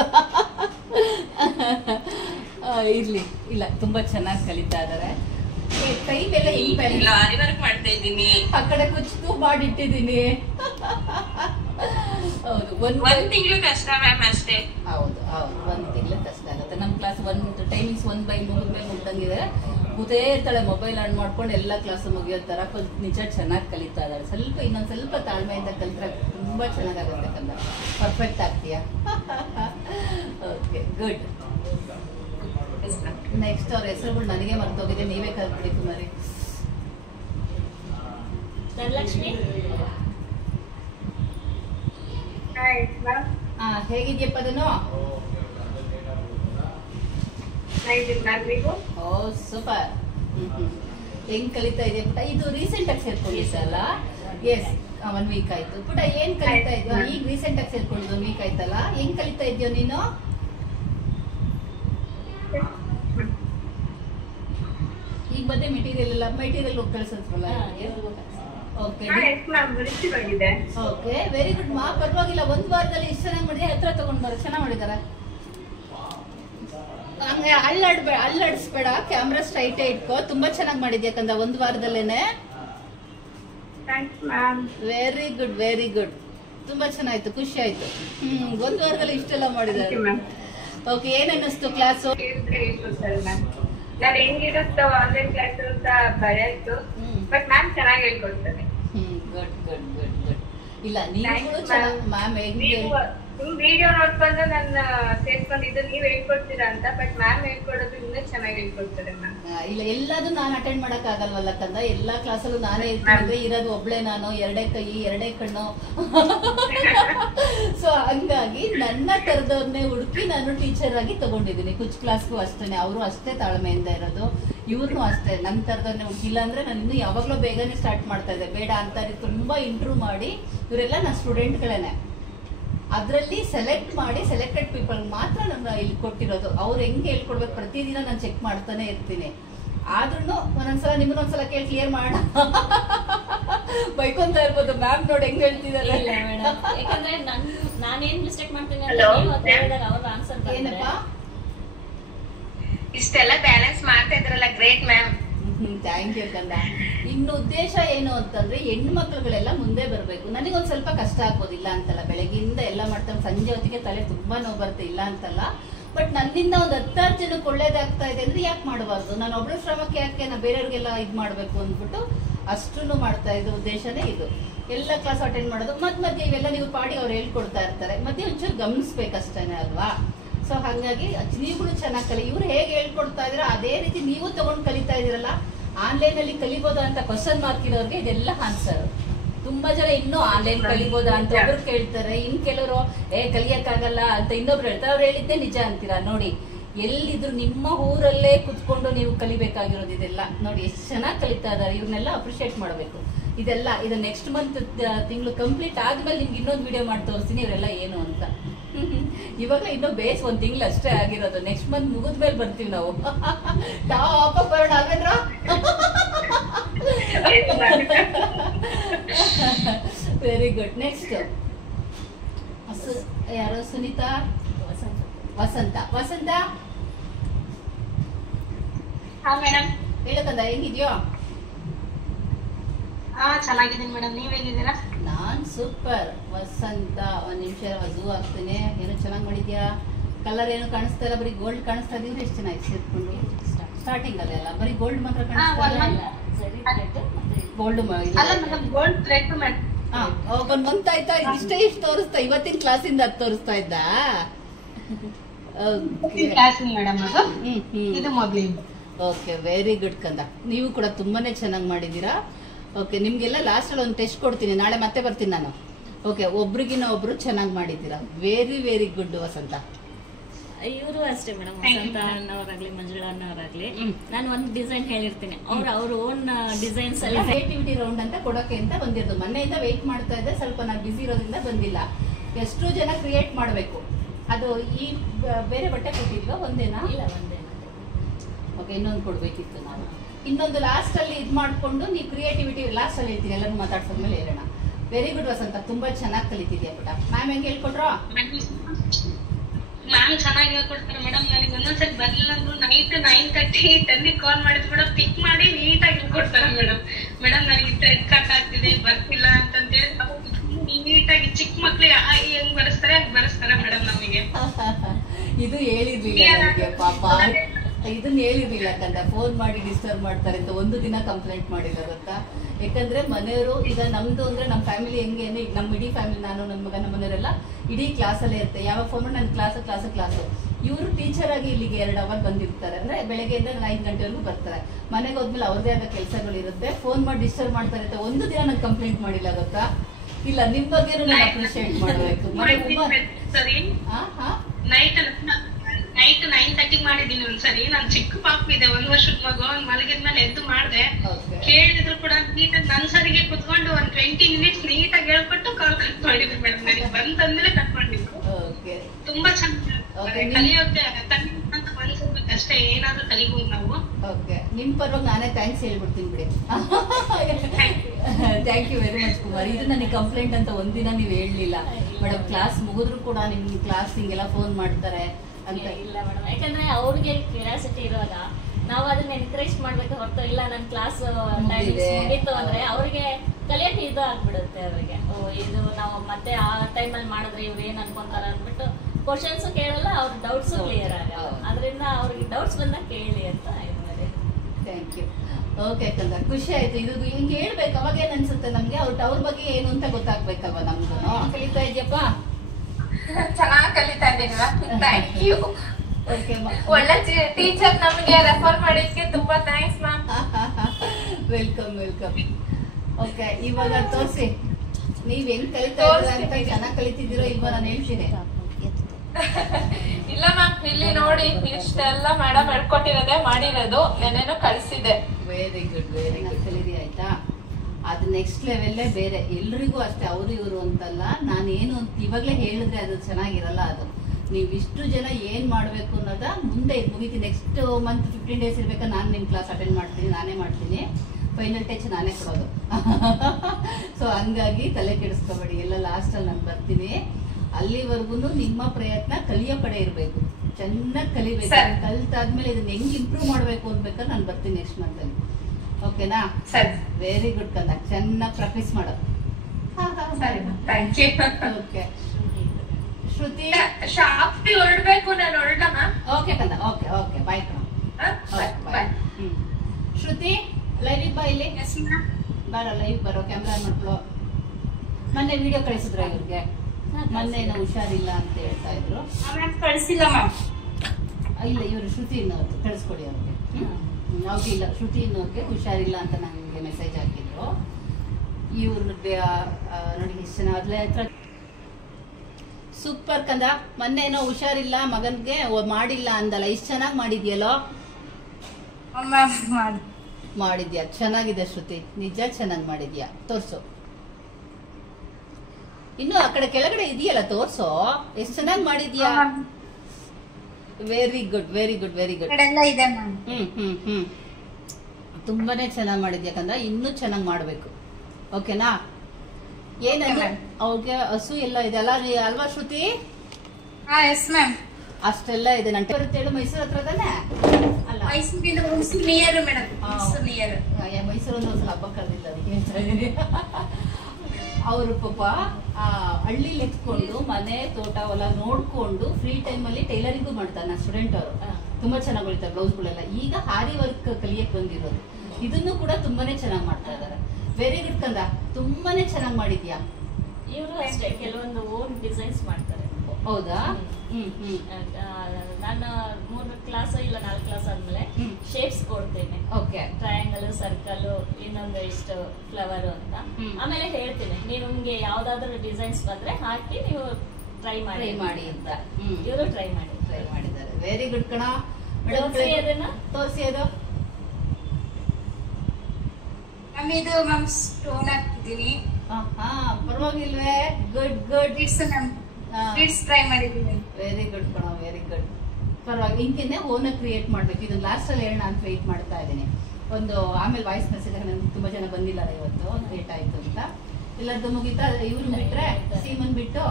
ಇರ್ಲಿ, ಇಲ್ಲ ತುಂಬಾ ಚೆನ್ನಾಗಿ ಕಲಿತಾ ಇದಾರೆ. ಟೈಮ್ ಎಲ್ಲ ಮಾಡ್ತಾ ಇದ್ದೀನಿ, ಆ ಕಡೆ ಕುಚ್ಚು ಮಾಡಿಟ್ಟಿದ್ದೀನಿ. ಹೌದು, ಒಂದ್ ತಿಂಗಳು ಕಷ್ಟ ಮ್ಯಾಮ್ ಅಷ್ಟೇ. ಹೌದು ಹೌದು, ಒಂದ್ ತಿಂಗಳು ಕಷ್ಟ ಆಗುತ್ತೆ. ನಮ್ ಕ್ಲಾಸ್ ಟೈಮಿಂಗ್ಸ್ 1/3 ಮುಗ್ದಂಗಿದೆ. ಕೂತೇ ಇರ್ತಾಳೆ, ಮೊಬೈಲ್ ಆನ್ ಮಾಡ್ಕೊಂಡು ಎಲ್ಲಾ ಕ್ಲಾಸ್ ಮುಗಿಯೋ ತರ. ನಿಜ ಚೆನ್ನಾಗಿ ಕಲಿತಾ ಇದ್ದಾಳೆ. ಸ್ವಲ್ಪ ಇನ್ನೊಂದ್ ಸ್ವಲ್ಪ ತಾಳ್ಮೆಯಿಂದ ಕಲಿತ್ರೆ ತುಂಬಾ ಚೆನ್ನಾಗಾಗುತ್ತೆ ಕಂದ, ಪರ್ಫೆಕ್ಟ್ ಆಗ್ತೀಯಾ. Okay, good. ನೆಕ್ಸ್ಟ್ ಅವ್ರ ಹೆಸರುಗಳು ನನಗೆ ಮರ್ತೋಗಿದೆ, ನೀವೇ ಕಲ್ತ್ಬಿಡಿ ಕುಮಾರಿ. ಧನಲಕ್ಷ್ಮಿ, ಹೇಗಿದ್ಯಪ್ಪ ಅದನ್ನು? ಓ ಸೂಪರ್. ಹೆಂಗ್ ಕಲಿತಾ ಇದೆಯಾ ಪುಟ? ಇದು ರೀಸೆಂಟ್ ಆಗಿ ಸೇರ್ಕೊಂಡಿದ್ದಲ್ಲ? ಎಸ್, 1 ವೀಕ್ ಆಯ್ತು. ಪುಟ ಏನ್ ಕಲಿತಾ ಇದ್ಯೋ? ಈಗ ರೀಸೆಂಟ್ ಆಗಿ ಸೇರ್ಕೊಂಡಿದ್ದು 1 ವೀಕ್ ಆಯ್ತಲ್ಲ, ಹೆಂಗ್ ಕಲಿತಾ ಇದ್ಯೋ ನೀನು? ಈಗ ಮತ್ತೆ ಮೆಟೀರಿಯಲ್ ಹೋಗಿ ಕಳ್ಸಲ್ಲ? ಓಕೆ ಓಕೆ, ವೆರಿ ಗುಡ್ ಮಾ, ಪರವಾಗಿಲ್ಲ. 1 ವಾರದಲ್ಲಿ ಇಷ್ಟು ಚೆನ್ನಾಗಿ ಮಾಡಿದೆ. ಹತ್ರ ತಗೊಂಡ್ ಬರ, ಚೆನ್ನಾಗಿ ಮಾಡಿದಾರ. ಹಂಗೆ ಅಲ್ಲಾಡಿಸ್ಬೇಡ, ಕ್ಯಾಮ್ರಾ ಸ್ಟ್ರೈಟೇ ಇಟ್ಕೋ. ತುಂಬಾ ಚೆನ್ನಾಗಿ ಮಾಡಿದ್ಯಾ ಕಂದ, ಒಂದು ವಾರದಲ್ಲೇನೆ. Thanks ma'am. Very good, very good. ತುಂಬಾ ಚೆನ್ನಾಯ್ತು, ಖುಷಿ ಆಯ್ತು. ಒಂದು ವಾರದಲ್ಲಿ ಇಷ್ಟೆಲ್ಲ ಮಾಡಿದ್ದಾರೆ. ಓಕೆ, ಏನ್ ಅನ್ನಿಸ್ತು ಕ್ಲಾಸು? ನಾನು ಹೆಂಗಿರುತ್ತೋ ಆನ್ಲೈನ್ ಕ್ಲಾಸ್ ಅಂತ ಭಯ ಇತ್ತು, ಬಟ್ ಮ್ಯಾಮ್ ಚೆನ್ನಾಗಿ ಹೇಳ್ಕೊಡ್ತಾರೆ. Good good good good. ಇಲ್ಲ ನೀವು ಚೆನ್ನಾಗಿ ಮ್ಯಾಮ್ ಹೆಂಗೆ ನಿಮ್ ವಿಡಿಯೋ ನೋಡ್ಕೊಂಡು ನನ್ನ ಸೇರ್ಕೊಂಡಿದ್ದು ನೀವ್ ಹೇಳ್ಕೊಡ್ತೀರಾ ಅಂತ, ಬಟ್ ಮ್ಯಾಮ್ ಹೇಳ್ಕೊಡೋದು ಇನ್ನೂ ಚೆನ್ನಾಗಿ ಹೇಳ್ಕೊಡ್ತಾರೆ ಮ್ಯಾಮ್. ಇಲ್ಲ, ಎಲ್ಲದೂ ನಾನು ಅಟೆಂಡ್ ಮಾಡಕ್ ಆಗಲ್ವಲ್ಲ ಕಂದ, ಎಲ್ಲಾ ಕ್ಲಾಸಲ್ಲೂ ನಾನೇ ಇರ್ತೀನಿ. ಇರೋದು ಒಬ್ಳೆ ನಾನು, 2 ಕೈ 2 ಕಣ್ಣು. ಸೊ ಹಂಗಾಗಿ ನನ್ನ ತರದವ್ರನ್ನೇ ಹುಡುಕಿ ನಾನು ಟೀಚರ್ ಆಗಿ ತಗೊಂಡಿದ್ದೀನಿ. ಕುಚ್ ಕ್ಲಾಸ್ಗೂ ಅಷ್ಟೇನೆ, ಅವರು ಅಷ್ಟೇ ತಾಳ್ಮೆಯಿಂದ ಇರೋದು, ಇವ್ರನ್ನೂ ಅಷ್ಟೇ ನನ್ನ ತರದವ್ರನ್ನೇ ಹುಡುಕಿ. ಇಲ್ಲ ಅಂದ್ರೆ ನಾನು ಇನ್ನೂ ಯಾವಾಗ್ಲೂ ಬೇಗನೆ ಸ್ಟಾರ್ಟ್ ಮಾಡ್ತಾ ಇದ್ದೆ, ಬೇಡ ಅಂತಾರೆ. ತುಂಬಾ ಇಂಟ್ರೂವ್ ಮಾಡಿ, ಇವರೆಲ್ಲ ನನ್ನ ಸ್ಟೂಡೆಂಟ್ಗಳೇನೆ. ಅದರಲ್ಲಿ ಸೆಲೆಕ್ಟ್ ಮಾಡಿ ಸೆಲೆಕ್ಟೆಡ್ ಪೀಪಲ್ ಮಾತ್ರ ನನ್ನ ಇಲ್ಲಿ ಕೊಟ್ಟಿರೋದು. ಅವ್ರು ಹೆಂಗೆ ಹೇಳ್ಕೊಡ್ಬೇಕು ಪ್ರತಿದಿನ ನಾನು ಚೆಕ್ ಮಾಡ್ತಾನೆ ಇರ್ತೀನಿ. ಆದ್ರೂ ಒಂದೊಂದ್ಸಲ ನಿಮ್ಮನ್ನೊಂದ್ಸಲ ಕೇಳಿ ಕ್ಲಿಯರ್ ಮಾಡೋಣ ಬೈಕೊಂತ ಇರ್ಬೋದು, ಮ್ಯಾಮ್ ನೋಡಿ ಹೆಂಗ್ ಹೇಳ್ತಿದ್ದಾರೆ. ಯಾಕಂದ್ರೆ ನಾನೇನ್ ಮಿಸ್ಟೇಕ್ ಮಾಡ್ತೀನಿ ಅವ್ರ ಆನ್ಸರ್ ಏನಪ್ಪಾ ಇಷ್ಟೆಲ್ಲ ಬ್ಯಾಲೆನ್ಸ್ ಮಾಡ್ತಾ ಇದ್ರಲ್ಲ, ಗ್ರೇಟ್ ಮ್ಯಾಮ್. ಥ್ಯಾಂಕ್ ಯು ಕಂದ. ಇನ್ನು ಉದ್ದೇಶ ಏನು ಅಂತಂದ್ರೆ ಹೆಣ್ಮಕ್ಳುಗಳೆಲ್ಲ ಮುಂದೆ ಬರಬೇಕು. ನನಗೊಂದು ಸ್ವಲ್ಪ ಕಷ್ಟ ಆಗ್ಬೋದಿಲ್ಲ ಅಂತಲ್ಲ, ಬೆಳಗ್ಗೆಯಿಂದ ಎಲ್ಲ ಮಾಡ್ತಾನೆ, ಸಂಜೆ ಹೊತ್ತಿಗೆ ತಲೆ ತುಂಬಾ ನೋವು ಬರುತ್ತೆ, ಇಲ್ಲ ಅಂತಲ್ಲ. ಬಟ್ ನನ್ನಿಂದ ಒಂದು 10 ಜನಕ್ಕೆ ಒಳ್ಳೇದಾಗ್ತಾ ಇದೆ ಅಂದ್ರೆ ಯಾಕೆ ಮಾಡಬಾರ್ದು? ನಾನು ಒಬ್ಳು ಶ್ರಮಕ್ಕೆ ಯಾಕೆ ನಾ ಬೇರೆಯವ್ರಿಗೆಲ್ಲ ಇದು ಮಾಡ್ಬೇಕು ಅಂದ್ಬಿಟ್ಟು ಅಷ್ಟನ್ನು ಮಾಡ್ತಾ ಇದ್ದು ಉದ್ದೇಶನೇ ಇದು. ಎಲ್ಲ ಕ್ಲಾಸ್ ಅಟೆಂಡ್ ಮಾಡೋದು, ಮಧ್ಯೆ ಇವೆಲ್ಲ ನೀವು ಪಾಡಿ ಅವ್ರು ಹೇಳ್ಕೊಡ್ತಾ ಇರ್ತಾರೆ, ಮಧ್ಯೆ ಒಂಚೂರು ಗಮನಿಸ್ಬೇಕಷ್ಟೇನೆ ಅಲ್ವಾ? ಸೊ ಹಾಗಾಗಿ ನೀವುಗಳು ಚೆನ್ನಾಗಿ ಕಲಿ. ಇವ್ರು ಹೇಗೆ ಹೇಳ್ಕೊಡ್ತಾ ಇದ್ದೀರಾ ಅದೇ ರೀತಿ ನೀವು ತಗೊಂಡು ಕಲಿತಾ ಇದೀರಲ್ಲ. ಆನ್ಲೈನ್ ಅಲ್ಲಿ ಕಲಿಬೋದ ಅಂತ ಕ್ವಶನ್ ಮಾರ್ಕ್ ಇರೋರಿಗೆ ಇದೆಲ್ಲ ಆನ್ಸರ್. ತುಂಬಾ ಜನ ಇನ್ನೂ ಆನ್ಲೈನ್ ಕಲಿಬೋದಾ ಅಂತ ಒಬ್ರು ಕೇಳ್ತಾರೆ, ಇನ್ ಕೆಲವರು ಕಲಿಯಕ್ಕಾಗಲ್ಲ ಅಂತ ಇನ್ನೊಬ್ರು ಹೇಳ್ತಾರೆ. ಅವ್ರು ಹೇಳಿದ್ದೆ ನಿಜ ಅಂತೀರಾ ನೋಡಿ. ಎಲ್ಲಿದ್ರು ನಿಮ್ಮ ಊರಲ್ಲೇ ಕುತ್ಕೊಂಡು ನೀವು ಕಲಿಬೇಕಾಗಿರೋದು ಇದೆಲ್ಲ. ನೋಡಿ ಎಷ್ಟು ಚೆನ್ನಾಗಿ ಕಲಿತಾ ಇದಾರೆ, ಇವ್ರನ್ನೆಲ್ಲ ಅಪ್ರಿಶಿಯೇಟ್ ಮಾಡಬೇಕು. ಇದು ನೆಕ್ಸ್ಟ್ ಮಂತ್ ತಿಂಗಳು ಕಂಪ್ಲೀಟ್ ಆದ್ಮೇಲೆ ನಿಮ್ಗೆ ಇನ್ನೊಂದು ವಿಡಿಯೋ ಮಾಡಿ ತೋರಿಸ್ತೀನಿ ಇವರೆಲ್ಲ ಏನು ಅಂತ. ಇವಾಗ ಇನ್ನೂ ಬೇಸ್ 1 ತಿಂಗಳು ಅಷ್ಟೇ ಆಗಿರೋದು. ನೆಕ್ಸ್ಟ್ ಮಂತ್ ಮುಗಿದ್ಮೇಲೆ ಬರ್ತೀವಿ ನಾವು. ಟಾಪ್ ಬರೋಣ ಅಲ್ವೇನ್ರ? Very good. ನೆಕ್ಸ್ಟ್ ಯಾರು? ಸುನೀತಾ, ವಸಂತ. ಹಾ ಮೇಡಮ್. ಹೇಳಕಂದ ಹೆಂಗಿದ್ಯೋ? ಹಾ ಚೆನ್ನಾಗಿದ್ದೀನಿ ಮೇಡಮ್, ನೀವ್ ಹೇಗಿದ್ದೀರಾ? ನಾನ್ ಸೂಪರ್. ವಸಂತ, 1 ನಿಮಿಷ ಝೂ ಆಗ್ತೀನಿ. ಏನೋ ಚೆನ್ನಾಗಿ ಮಾಡಿದ್ಯಾ? ಕಲರ್ ಏನು ಕಾಣಿಸ್ತಾ ಇಲ್ಲ, ಬರೀ ಗೋಲ್ಡ್ ಕಾಣಿಸ್ತಾ ಇದೀವಿ. ಎಷ್ಟು ಚೆನ್ನಾಗಿ ಸೇರ್ಕೊಂಡು ಸ್ಟಾರ್ಟಿಂಗ್ ಅಲ್ಲ ಬರೀ ಗೋಲ್ಡ್ ಮಾತ್ರ ಕಾಣಿಸ್ತಾ ಇಲ್ಲ. Gold gold thread madam. ಒಂದ್ ಮಂತ್ ಆಯ್ತಾ? ಇಷ್ಟೇ ಇಷ್ಟು ತೋರಿಸ್ತಾ, ಇವತ್ತಿನ ಕ್ಲಾಸಿಂದ ಅದು ತೋರಿಸ್ತಾ ಇದ್ದ. ಓಕೆ, ವೆರಿ ಗುಡ್ ಕಂದ. ನೀವು ಕೂಡ ತುಂಬಾನೇ ಚೆನ್ನಾಗಿ ಮಾಡಿದೀರಾ. ಓಕೆ, ನಿಮ್ಗೆಲ್ಲ ಲಾಸ್ಟ್ ಅಲ್ಲಿ ಒಂದು ಟೆಸ್ಟ್ ಕೊಡ್ತೀನಿ, ನಾಳೆ ಮತ್ತೆ ಬರ್ತೀನಿ ನಾನು. ಓಕೆ, ಒಬ್ರಿಗಿನ್ನ ಒಬ್ರು ಚೆನ್ನಾಗಿ ಮಾಡಿದ್ದೀರಾ. ವೆರಿ ವೆರಿ ಗುಡ್ ವಸಂತ. ಇವರು ಅಷ್ಟೇ ಮೇಡಮ್, ವಸಂತ ಅನ್ನೋರಾಗ್ಲಿ ಮಂಜುಳಾ ಅನ್ನೋರಾಗ್ಲಿ, ನಾನು ಒಂದು ಡಿಸೈನ್ ಹೇಳಿರ್ತೀನಿ, ಅವ್ರ ಓನ್ ಡಿಸೈನ್ಸ್ ಅಲ್ಲಿ ಕ್ರಿಯೇಟಿವಿಟಿ ರೌಂಡ್ ಅಂತ ಕೊಡೋಕೆ ಅಂತ ಬಂದಿರೋದು. ಮೊನ್ನೆಯಿಂದ ವೆಯ್ಟ್ ಮಾಡ್ತಾ ಇದ್ದೆ, ಸ್ವಲ್ಪ ನಾನು ಬಿಸಿ ಇರೋದ್ರಿಂದ ಬಂದಿಲ್ಲ. ಎಷ್ಟು ಜನ ಕ್ರಿಯೇಟ್ ಮಾಡಬೇಕು? ಅದು ಈ ಬೇರೆ ಬಟ್ಟೆ ಕೊಟ್ಟಿದ್ವಾ? ಒಂದೇನಾ? ಇಲ್ಲ, ಒಂದೇ. ಓಕೆ, ಇನ್ನೊಂದು ಕೊಡ್ಬೇಕಿತ್ತು ನಾನು. ಇನ್ನೊಂದು ಲಾಸ್ಟ್ ಅಲ್ಲಿ ಇದು ಮಾಡ್ಕೊಂಡು ನೀವು ಕ್ರಿಯೇಟಿವಿಟಿ ಲಾಸ್ಟ್ ಅಲ್ಲಿ ಹೇಳ್ತೀನಿ, ಎಲ್ಲರೂ ಮಾತಾಡ್ಸೋದ್ಮೇಲೆ ಹೇಳೋಣ. ವೆರಿ ಗುಡ್ ವಸಂತ, ತುಂಬಾ ಚೆನ್ನಾಗಿ ಕಲಿತಿದ್ಯಾ ಪುಟ. ಮ್ಯಾಮ್ ಹೆಂಗ್ ಹೇಳ್ಕೊಟ್ರೋ? ಮ್ಯಾಮ್ ಚೆನ್ನಾಗಿ ಹೇಳ್ಕೊಡ್ತಾರೆ ಮೇಡಮ್. ನನಗೆ ಒಂದೊಂದ್ಸರಿ ಬರ್ಲಿಲ್ಲ ಅಂದ್ರು ನೈಟ್ 9:30 10 ಕಾಲ್ ಮಾಡಿದ್ ಕೂಡ ಪಿಕ್ ಮಾಡಿ ನೀಟಾಗಿ ಹೇಳ್ಕೊಡ್ತಾರೆ ಮೇಡಮ್. ನನಗೆ ಥ್ರೆಡ್ ಕಟ್ ಆಗ್ತಿದೆ, ಬರ್ತಿಲ್ಲ ಅಂತಂತೇಳಿ ನೀಟಾಗಿ ಚಿಕ್ಕ ಮಕ್ಳಿಗೆ ಹೆಂಗ್ ಬರೆಸ್ತಾರೆ ಹಂಗ್ ಬರೆಸ್ತಾರೆ ಮೇಡಮ್ ನಮಗೆ. ಇದು ಹೇಳಿರ್ಲಿಲ್ಲ ನನಗೆ ಪಾಪ, ಇದನ್ನ ಹೇಳಿರ್ಲಿಲ್ಲ ಕಂದ. ಫೋನ್ ಮಾಡಿ ಡಿಸ್ಟರ್ಬ್ ಮಾಡ್ತಾರೆ ಅಂತ ಒಂದು ದಿನ ಕಂಪ್ಲೇಂಟ್ ಮಾಡಿಲ್ಲ ಗೊತ್ತಾ? ಯಾಕಂದ್ರೆ ಮನೆಯವರು ಈಗ ನಮ್ದು ಅಂದ್ರೆ ನಮ್ಮ ಫ್ಯಾಮಿಲಿ ಹೆಂಗೆ ಅಂದ್ರೆ, ಈಗ ನಮ್ಮ ಇಡೀ ಫ್ಯಾಮಿಲಿ, ನಾನು ನನ್ನ ಮಗ ನಮ್ಮ ಮನೆಯವರೆಲ್ಲ ಇಡೀ ಕ್ಲಾಸಲ್ಲೇ ಇರುತ್ತೆ. ಯಾವಾಗ ಫೋನ್ ಮಾಡಿ ನನ್ನ ಕ್ಲಾಸು. ಇವರು ಟೀಚರ್ ಆಗಿ ಇಲ್ಲಿಗೆ 2 ಅವರ್ ಬಂದಿರ್ತಾರೆ. ಅಂದ್ರೆ ಬೆಳಗ್ಗೆಯಿಂದ 5 ಗಂಟೆವರೆಗೂ ಬರ್ತಾರೆ. ಮನೆಗೆ ಹೋದ್ಮೇಲೆ ಅವ್ರದೇ ಆದ ಕೆಲಸಗಳು ಇರುತ್ತೆ. ಫೋನ್ ಮಾಡಿ ಡಿಸ್ಟರ್ಬ್ ಮಾಡ್ತಾರೆ ಅಂತ ಒಂದು ದಿನ ನಂಗೆ ಕಂಪ್ಲೇಂಟ್ ಮಾಡಿಲ್ಲ ಗೊತ್ತಾ? ಇಲ್ಲ, ನಿಮ್ ಬಗ್ಗೆನೂ ನಾನು ಅಪ್ರಿಶಿಯೇಟ್ ಮಾಡಬೇಕು. ನೈಟ್ 9:30 ಮಾಡಿದೀನಿ ಒಂದ್ಸರಿ. ನಾನ್ ಚಿಕ್ಕ ಪಾಪ ಇದೆ, 1 ವರ್ಷದ ಮಗು, ಅವ್ನ್ ಮಲಗಿದ್ಮೇಲೆ ಎದ್ದು ಮಾಡ್ದೆ. ಕೇಳಿದ್ರು ಕೂಡ ನೀಟಾಗಿ ನನ್ ಸರಿಗೆ ಕುತ್ಕೊಂಡು 20 ಮಿನಿಟ್ಸ್ ನೀಟಾಗಿ ಹೇಳ್ಕೊಟ್ಟು ಕಾಲ್ ಕಟ್ ಮಾಡಿದ್ರು ಮೇಡಮ್. ನನಗೆ ಬಂತಂದ್ಮೇಲೆ ಕಟ್ ಮಾಡಿದ್ರು. ತುಂಬಾ ಚೆನ್ನಾಗಿ ಕಲಿಯೋಕೆ ಅಂತ ಮನ್ಸಿರ್ಬೇಕು ಅಷ್ಟೇ, ಏನಾದ್ರೂ ಕಲಿಬಹುದು ನಾವು. ಓಕೆ, ನಿಮ್ ಪರವಾಗಿ ನಾನೇ ಥ್ಯಾಂಕ್ಸ್ ಹೇಳ್ಬಿಡ್ತೀನಿ ಬಿಡಿ. Thank you very much Kumar. ಇದು ನನಗೆ ಕಂಪ್ಲೇಂಟ್ ಅಂತ ಒಂದಿನ ನೀವು ಹೇಳಲಿಲ್ಲ ಮೇಡಮ್. ಕ್ಲಾಸ್ ಮುಗಿದ್ರು ಕೂಡ ನಿಮ್ ಕ್ಲಾಸ್ ಹಿಂಗೆಲ್ಲ ಫೋನ್ ಮಾಡ್ತಾರೆ, ಅಂತ. ಇಲ್ಲ ಮೇಡಮ್, ಯಾಕಂದ್ರೆ ಅವ್ರಿಗೆ ಕ್ಯೂರಿಯಾಸಿಟಿ ಇರುವಾಗ ನಾವು ಅದನ್ನ ಎನ್ಕರೇಜ್ ಮಾಡ್ಬೇಕು ಹೊರತು ಇಲ್ಲ ನನ್ನ ಕ್ಲಾಸ್ ಮುಗೀತು ಅಂದ್ರೆ ಅವ್ರಿಗೆ ಕಲಿಯಕ್ಕೆ ಇದು ಆಗ್ಬಿಡುತ್ತೆ. ಅವ್ರಿಗೆ ಇದು ನಾವು ಮತ್ತೆ ಆ ಟೈಮಲ್ಲಿ ಮಾಡಿದ್ರೆ ಇವ್ರು ಏನ್ ಅನ್ಕೊಂತಾರ ಅಂದ್ಬಿಟ್ಟು ಕ್ವಶನ್ಸ್ ಕೇಳಲ್ಲ, ಅವ್ರ ಡೌಟ್ಸ್ ಕ್ಲಿಯರ್ ಆಗಲ್ಲ. ಅದರಿಂದ ಅವ್ರಿಗೆ ಡೌಟ್ಸ್ ಬಂದಾಗ ಕೇಳಿ ಅಂತ ಥ್ಯಾಂಕ್ ಯು. ಓಕೆ ಕಂದ, ಖುಷಿ ಆಯ್ತು. ಇದು ಹಿಂಗೆ ಹೇಳ್ಬೇಕು. ಅವಾಗ ಏನ್ ಅನ್ಸುತ್ತೆ ನಮ್ಗೆ ಅವ್ರ ಬಗ್ಗೆ ಏನು ಅಂತ ಗೊತ್ತಾಗ್ಬೇಕಲ್ವಾ ನಮ್ದು. ಕಲಿತಾ ಇದೆಯಪ್ಪ? ಚೆನ್ನಾಗಿ ಕಲಿತಾ ಇದ್ದೀನಿ ಮ್ಯಾಮ್. Thank you. ಓಕೆ, ಒಳ್ಳೆ ಟೀಚರ್ ನಮಗೆ ರೆಫರ್ ಮಾಡಿದ್ಕೆ ತುಂಬಾ thanks ma'am. Welcome welcome. Okay, ಇವಾಗ ತೋರಿಸಿ ನೀವ್ ಹೆಂಗ್ ಕಲಿತಾ ಇದ್ದೀರಾ ಅಂತ. ಚೆನ್ನಾಗಿ ಕಲಿತಿದ್ದೀರೋ ಇಲ್ವಾ ನಾನು ಹೇಳ್ತೀನಿ. ಇಲ್ಲ ಮ್ಯಾಮ್, ಇಲ್ಲಿ ನೋಡಿ ಇಷ್ಟೆಲ್ಲ ಮೇಡಮ್ ಹೇಳ್ಕೊಟ್ಟಿರೋದೇ ಮಾಡಿರೋದು. ನೆನ್ನೆನೂ ಕಳಿಸಿದೆ. Very good very good. ಕಲೀರಿ ಆಯ್ತಾ? ಅದು ನೆಕ್ಸ್ಟ್ ಲೆವೆಲ್ಲೇ ಬೇರೆ. ಎಲ್ರಿಗೂ ಅಷ್ಟೇ, ಅವರು ಇವರು ಅಂತಲ್ಲ. ನಾನೇನು ಅಂತ ಇವಾಗಲೇ ಹೇಳಿದ್ರೆ ಅದು ಚೆನ್ನಾಗಿರಲ್ಲ. ಅದು ನೀವು ಇಷ್ಟು ಜನ ಏನ್ ಮಾಡ್ಬೇಕು ಅನ್ನೋದ ಮುಂದೆ ಮುಗಿತಿ. ನೆಕ್ಸ್ಟ್ ಮಂತ್ 15 days ಇರ್ಬೇಕಾ ನಾನು ನಿಮ್ ಕ್ಲಾಸ್ ಅಟೆಂಡ್ ಮಾಡ್ತೀನಿ, ನಾನೇ ಮಾಡ್ತೀನಿ. ಫೈನಲ್ ಟಚ್ ನಾನೇ ಕೊಡೋದು. ಸೊ ಹಂಗಾಗಿ ತಲೆ ಕೆಡಿಸ್ಕೋಬೇಡಿ. ಎಲ್ಲ ಲಾಸ್ಟ್ ಅಲ್ಲಿ ನಾನು ಬರ್ತೀನಿ. ಅಲ್ಲಿವರೆಗೂ ನಿಮ್ಮ ಪ್ರಯತ್ನ ಕಲಿಯೋ ಕಡೆ ಇರಬೇಕು. ಚೆನ್ನಾಗಿ ಕಲಿಬೇಕು. ಕಲಿತಾದ್ಮೇಲೆ ಇದನ್ನ ಹೆಂಗ್ ಇಂಪ್ರೂವ್ ಮಾಡ್ಬೇಕು ಅನ್ಬೇಕಾದ್ರೆ ನಾನು ಬರ್ತೀನಿ ನೆಕ್ಸ್ಟ್ ಮಂತ್ ಅಲ್ಲಿ. ಓಕೆನಾ? ಸರಿ, ವೆರಿ ಗುಡ್ ಕಂದ, ಚೆನ್ನಾಗಿ ಪ್ರಾಕ್ಟೀಸ್ ಮಾಡು. ಸರಿ ಥ್ಯಾಂಕ್ ಯು. ಓಕೆ ಶ್ರುತಿ, ಶಾಪ್ಗೆ ಹೊರಡ್ಬೇಕು, ನಾನು ಹೊರಡ ಮ್ಯಾಮ್. ಓಕೆ ಕಂದ, ಓಕೆ ಓಕೆ, ಬಾಯ್ ಕಣ. ಬಾಯ್. ಶ್ರುತಿ, ಲೈವ್ ಬಾ ಇಲ್ಲಿ. ಬರೋ ಲೈವ್ ಬರೋ, ಕ್ಯಾಮ್ರಾ ಮಾಡ್ಕೊಳ್ಳೋ. ಮೊನ್ನೆ ವಿಡಿಯೋ ಕಳಿಸಿದ್ರ ಇವ್ರಿಗೆ? ಮೊನ್ನೆ ಏನೋ ಹುಷಾರಿಲ್ಲ ಅಂತ ಹೇಳ್ತಾ ಇದ್ರು. ಕಳಿಸಿಲ್ಲ ಮ್ಯಾಮ್. ಇಲ್ಲ, ಇವರು ಶ್ರುತಿ ಇನ್ನೋರ್ಗೆ ಕಳಿಸ್ಕೊಡಿ ಅವ್ರಿಗೆ. ಅವ್ರಿಗೆ ಇಲ್ಲ, ಶ್ರುತಿ ಇನ್ನೋರ್ಗೆ ಹುಷಾರಿಲ್ಲ ಅಂತ ನನಗೆ ಮೆಸೇಜ್ ಹಾಕಿದ್ರು. ಇವ್ರು ನೋಡಿ ಎಷ್ಟು ಚೆನ್ನಾಗಿ ಸೂಪರ್ ಕಂದ. ಮೊನ್ನೆ ಏನೋ ಹುಷಾರಿಲ್ಲ ಮಗನ್ಗೆ ಮಾಡಿಲ್ಲ ಅಂದಲ್ಲ, ಇಷ್ಟು ಚೆನ್ನಾಗಿ ಮಾಡಿದ್ಯಲ್ಲೋ. ಮಾಡಿದ್ಯಾ, ಚೆನ್ನಾಗಿದೆ ಶ್ರುತಿ, ನಿಜ ಚೆನ್ನಾಗಿ ಮಾಡಿದ್ಯಾ. ತೋರ್ಸು, ಇನ್ನು ಆ ಕಡೆ ಕೆಳಗಡೆ ಇದೆಯಲ್ಲ, ತೋರ್ಸೋ ಎಷ್ಟು ಚೆನ್ನಾಗಿ ಮಾಡಿದ್ಯಾ. Very good very good very good. ತುಂಬಾನೇ ಚೆನ್ನಾಗಿ ಮಾಡಿದ್ಯಾ ಕಂದ. ಇನ್ನೂ ಚೆನ್ನಾಗಿ ಮಾಡ್ಬೇಕು. ಓಕೆನಾ? ಏನಂದ್ರೆ ಅವ್ರಿಗೆ ಹಸು ಎಲ್ಲ ಇದೆ ಅಲ್ಲ ಅಲ್ವಾ ಶ್ರುತಿ? ಅಷ್ಟೆಲ್ಲ ಇದೆ. ನಂಟೆ ಬರುತ್ತೆ ಹೇಳು. ಮೈಸೂರು ಹತ್ರ ತಾನೆ? ಅಲ್ಲ, ಮೈಸೂರು ಒಂದ್ಸಲ ಹಬ್ಬ ಕರೆದಿಲ್ಲ, ಅದಕ್ಕೆ ಹೇಳ್ತಾ ಇದೀನಿ. ಅವರು ಪಾಪ ಹಳ್ಳಿಲಿ ಎತ್ಕೊಂಡು ಮನೆ ತೋಟ ಹೊಲ ನೋಡ್ಕೊಂಡು ಫ್ರೀ ಟೈಮ್ ಅಲ್ಲಿ ಟೈಲರಿಂಗು ಮಾಡ್ತಾರೆ. ನನ್ನ ಸ್ಟೂಡೆಂಟ್ ಅವರು ತುಂಬಾ ಚೆನ್ನಾಗಿ ಹೊಲಿತಾರೆ ಬ್ಲೌಸ್ಗಳೆಲ್ಲ. ಈಗ ಹಾರಿ ವರ್ಕ್ ಕಲಿಯಕ್ ಬಂದಿರೋದು. ಇದನ್ನು ಕೂಡ ತುಂಬಾನೇ ಚೆನ್ನಾಗಿ ಮಾಡ್ತಾ ಇದಾರೆ. ವೆರಿ ಗುಡ್ ಕಂದ, ತುಂಬಾನೇ ಚೆನ್ನಾಗಿ ಮಾಡಿದ್ಯಾ. ಇವರು ಅಷ್ಟೇ ಕೆಲವೊಂದು ಓನ್ ಡಿಸೈನ್ಸ್ ಮಾಡ್ತಾರೆ. ಹೌದಾ? ನಾನು 3 ಕ್ಲಾಸ್ ಇಲ್ಲ 4 ಕ್ಲಾಸ್ ಆದ್ಮೇಲೆ ಶೇಪ್ಸ್ ಕೊಡ್ತೇನೆ. ಓಕೆ, ಟ್ರಯಾಂಗಲ್, ಸರ್ಕಲ್, ಇನ್ನೊಂದು ಇಷ್ಟು ಫ್ಲವರ್ ಅಂತ. ಆಮೇಲೆ ಹೇಳ್ತೀನಿ, ನಿಮ್ಗೆ ಯಾವ್ದಾದ್ರು ಡಿಸೈನ್ಸ್ ಬಂದ್ರೆ ಹಾಕಿ ನೀವು ಟ್ರೈ ಮಾಡಿ ಅಂತ. ಇವರು ಟ್ರೈ ಮಾಡಿದ್ದಾರೆ. ವೆರಿ ಗುಡ್ ಕಣ. ಅದನ್ನ ತೋರಿಸಿ ಅದು. ಇದು ಮ್ಯಾಮ್ ಸ್ಟೋನ್ ಹಾಕಿದ್ದೀನಿ. ಪರವಾಗಿಲ್ವೇ? Good good. ಟ್ರೈ ಮಾಡಿದ್ದೀನಿ. ವೆರಿ ಗುಡ್ ಕಣ, ವೆರಿ ಗುಡ್. ಪರವಾಗಿ ಹಿಂಗೇನೆ ಓನ ಕ್ರಿಯೇಟ್ ಮಾಡ್ಬೇಕು. ಇದು ಲಾಸ್ಟ್ ಅಲ್ಲಿ ಹೇಳೋಣ ಅಂತ ವೆಯ್ಟ್ ಮಾಡ್ತಾ ಇದ್ದೀನಿ. ಒಂದು ಆಮೇಲೆ ವಾಯ್ಸ್ ಮೆಸೇಜ್ ನನಗೆ ತುಂಬಾ ಜನ ಬಂದಿಲ್ಲ ಇವತ್ತು, ಲೇಟ್ ಆಯ್ತು ಅಂತ. ಎಲ್ಲರದ್ದು ಮುಗಿತಾ? ಇವ್ರು ಬಿಟ್ರೆ ಸೀಮನ್ ಬಿಟ್ಟು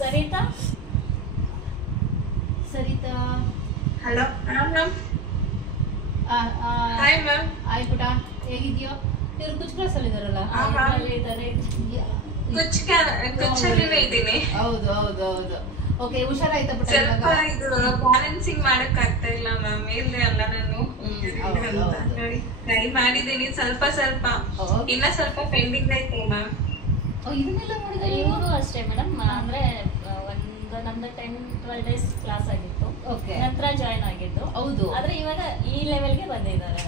Sarita Sarita. Hello ma'am. Hi ma'am. ಆಯ್ ಪುಟ, ಹೇಗಿದ್ಯೋ? ಇವ್ರು ಕುಚ್ ಕ್ಲಾಸ್ ಅಲ್ಲಿ ಇದಾರಲ್ಲ? ಕುಚ್ಚಲ್ಲಿನೇ ಇದ್ದೀನಿ. ಹೌದು ಹೌದು ಹೌದು. ಓಕೆ, ಹುಷಾರಾಯ್ತಾ ಪುಟ? ಸ್ವಲ್ಪ ಇದು ಬ್ಯಾಲೆನ್ಸಿಂಗ್ ಮಾಡಕ್ ಆಗ್ತಾ ಇಲ್ಲ ಮ್ಯಾಮ್. ಇಲ್ಲಿ ಅಲ್ಲ ನಾನು ಟ್ರೈ ಮಾಡಿದ್ದೀನಿ ಸ್ವಲ್ಪ ಸ್ವಲ್ಪ. ಇನ್ನ ಸ್ವಲ್ಪ ಪೆಂಡಿಂಗ್ ಐತೆ ಮ್ಯಾಮ್. ಇದನ್ನೆಲ್ಲ ಮಾಡಿದ ಇವರು ಅಷ್ಟೇ ಮೇಡಮ್. ಅಂದ್ರೆ ಒಂದು ನಮ್ದು 10-12 days ಕ್ಲಾಸ್ ಆಗಿತ್ತು. ನಂತರ ಜಾಯ್ನ್ ಆಗಿದ್ದು. ಹೌದು. ಆದ್ರೆ ಇವಾಗ ಈ ಲೆವೆಲ್ಗೆ ಬಂದಿದ್ದಾರೆ.